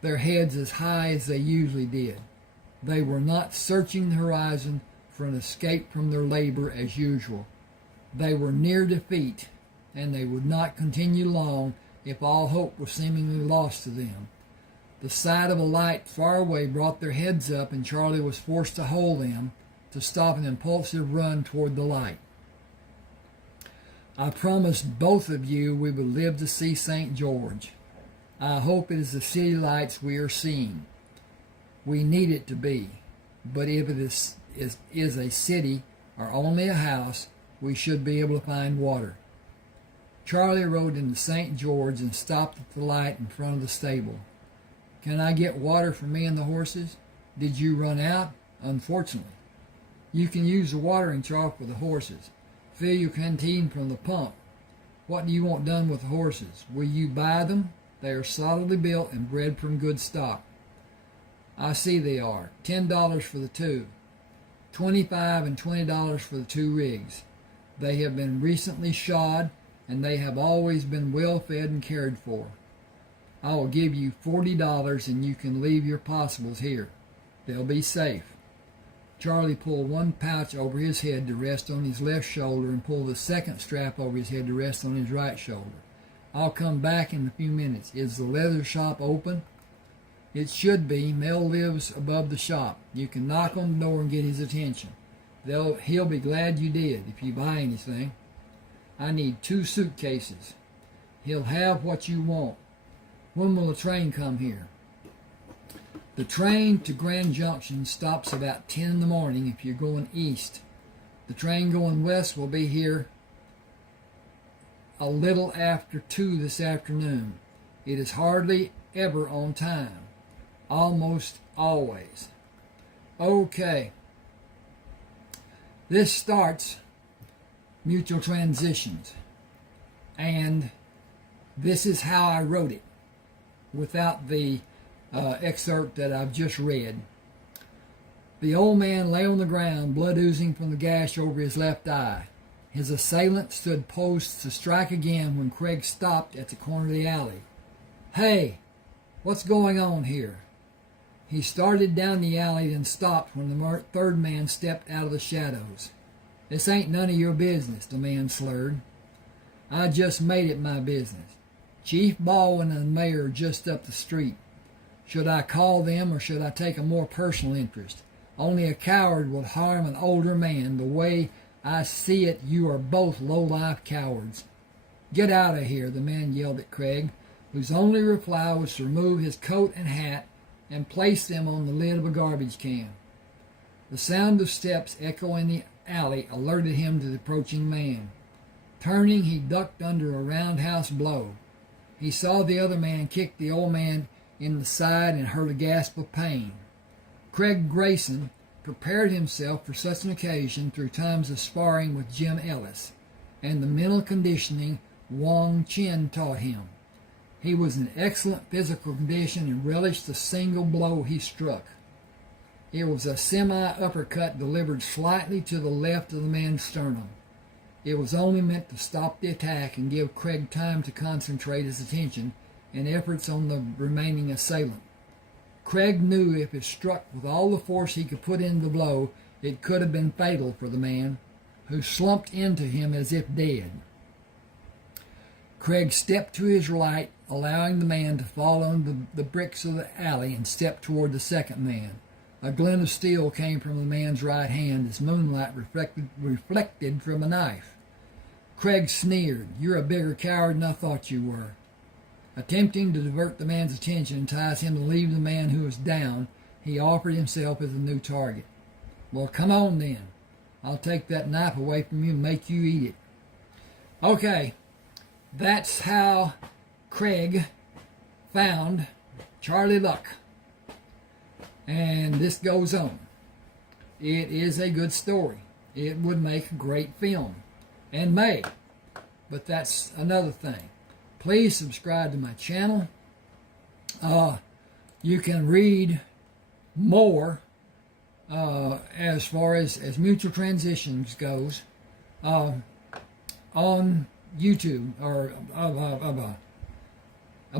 their heads as high as they usually did. They were not searching the horizon for an escape from their labor as usual. They were near defeat, and they would not continue long if all hope was seemingly lost to them. The sight of a light far away brought their heads up, and Charlie was forced to hold them to stop an impulsive run toward the light. I promised both of you we would live to see St. George. I hope it is the city lights we are seeing. We need it to be, but if it is a city or only a house, we should be able to find water. Charlie rode into St. George and stopped at the light in front of the stable. Can I get water for me and the horses? Did you run out? Unfortunately. You can use the watering trough for the horses. Fill your canteen from the pump. What do you want done with the horses? Will you buy them? They are solidly built and bred from good stock. I see they are. $10 for the two. $25 and $20 for the two rigs. They have been recently shod, and they have always been well fed and cared for. I will give you $40 and you can leave your possibles here. They'll be safe. Charlie pulled one pouch over his head to rest on his left shoulder and pulled the second strap over his head to rest on his right shoulder. I'll come back in a few minutes. Is the leather shop open? It should be. Mel lives above the shop. You can knock on the door and get his attention. He'll be glad you did if you buy anything. I need 2 suitcases. He'll have what you want. When will the train come here? The train to Grand Junction stops about 10 in the morning if you're going east. The train going west will be here a little after 2 this afternoon. It is hardly ever on time. Almost always. Okay. This starts mutual transitions. And this is how I wrote it without the excerpt that I've just read. The old man lay on the ground, blood oozing from the gash over his left eye. His assailant stood posed to strike again when Craig stopped at the corner of the alley. Hey, what's going on here? He started down the alley, then stopped when the third man stepped out of the shadows. This ain't none of your business, the man slurred. I just made it my business. Chief Baldwin and the mayor are just up the street. Should I call them or should I take a more personal interest? Only a coward would harm an older man. The way I see it, you are both low-life cowards. Get out of here, the man yelled at Craig, whose only reply was to remove his coat and hat and place them on the lid of a garbage can. The sound of steps echoing the alley alerted him to the approaching man. Turning, he ducked under a roundhouse blow. He saw the other man kick the old man in the side and heard a gasp of pain. Craig Greyson prepared himself for such an occasion through times of sparring with Jim Ellis, and the mental conditioning Wong Chin taught him. He was in excellent physical condition and relished the single blow he struck. It was a semi-uppercut delivered slightly to the left of the man's sternum. It was only meant to stop the attack and give Craig time to concentrate his attention and efforts on the remaining assailant. Craig knew if it struck with all the force he could put into the blow, it could have been fatal for the man, who slumped into him as if dead. Craig stepped to his right, allowing the man to fall on the bricks of the alley and stepped toward the second man. A glint of steel came from the man's right hand as moonlight reflected from a knife. Craig sneered. You're a bigger coward than I thought you were. Attempting to divert the man's attention and entice him to leave the man who was down, he offered himself as a new target. Well, come on then. I'll take that knife away from you and make you eat it. Okay, that's how Craig found Charlie Luck. And this goes on. It is a good story. It would make a great film. And may. But that's another thing. Please subscribe to my channel. You can read more as far as mutual transitions goes on YouTube or a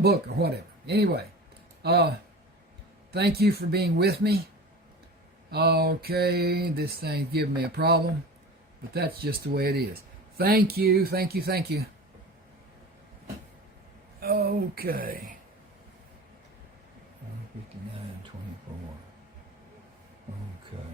book or whatever. Anyway, thank you for being with me. Okay, this thing's giving me a problem, but that's just the way it is. Thank you, thank you, thank you. Okay. 159.24. Okay.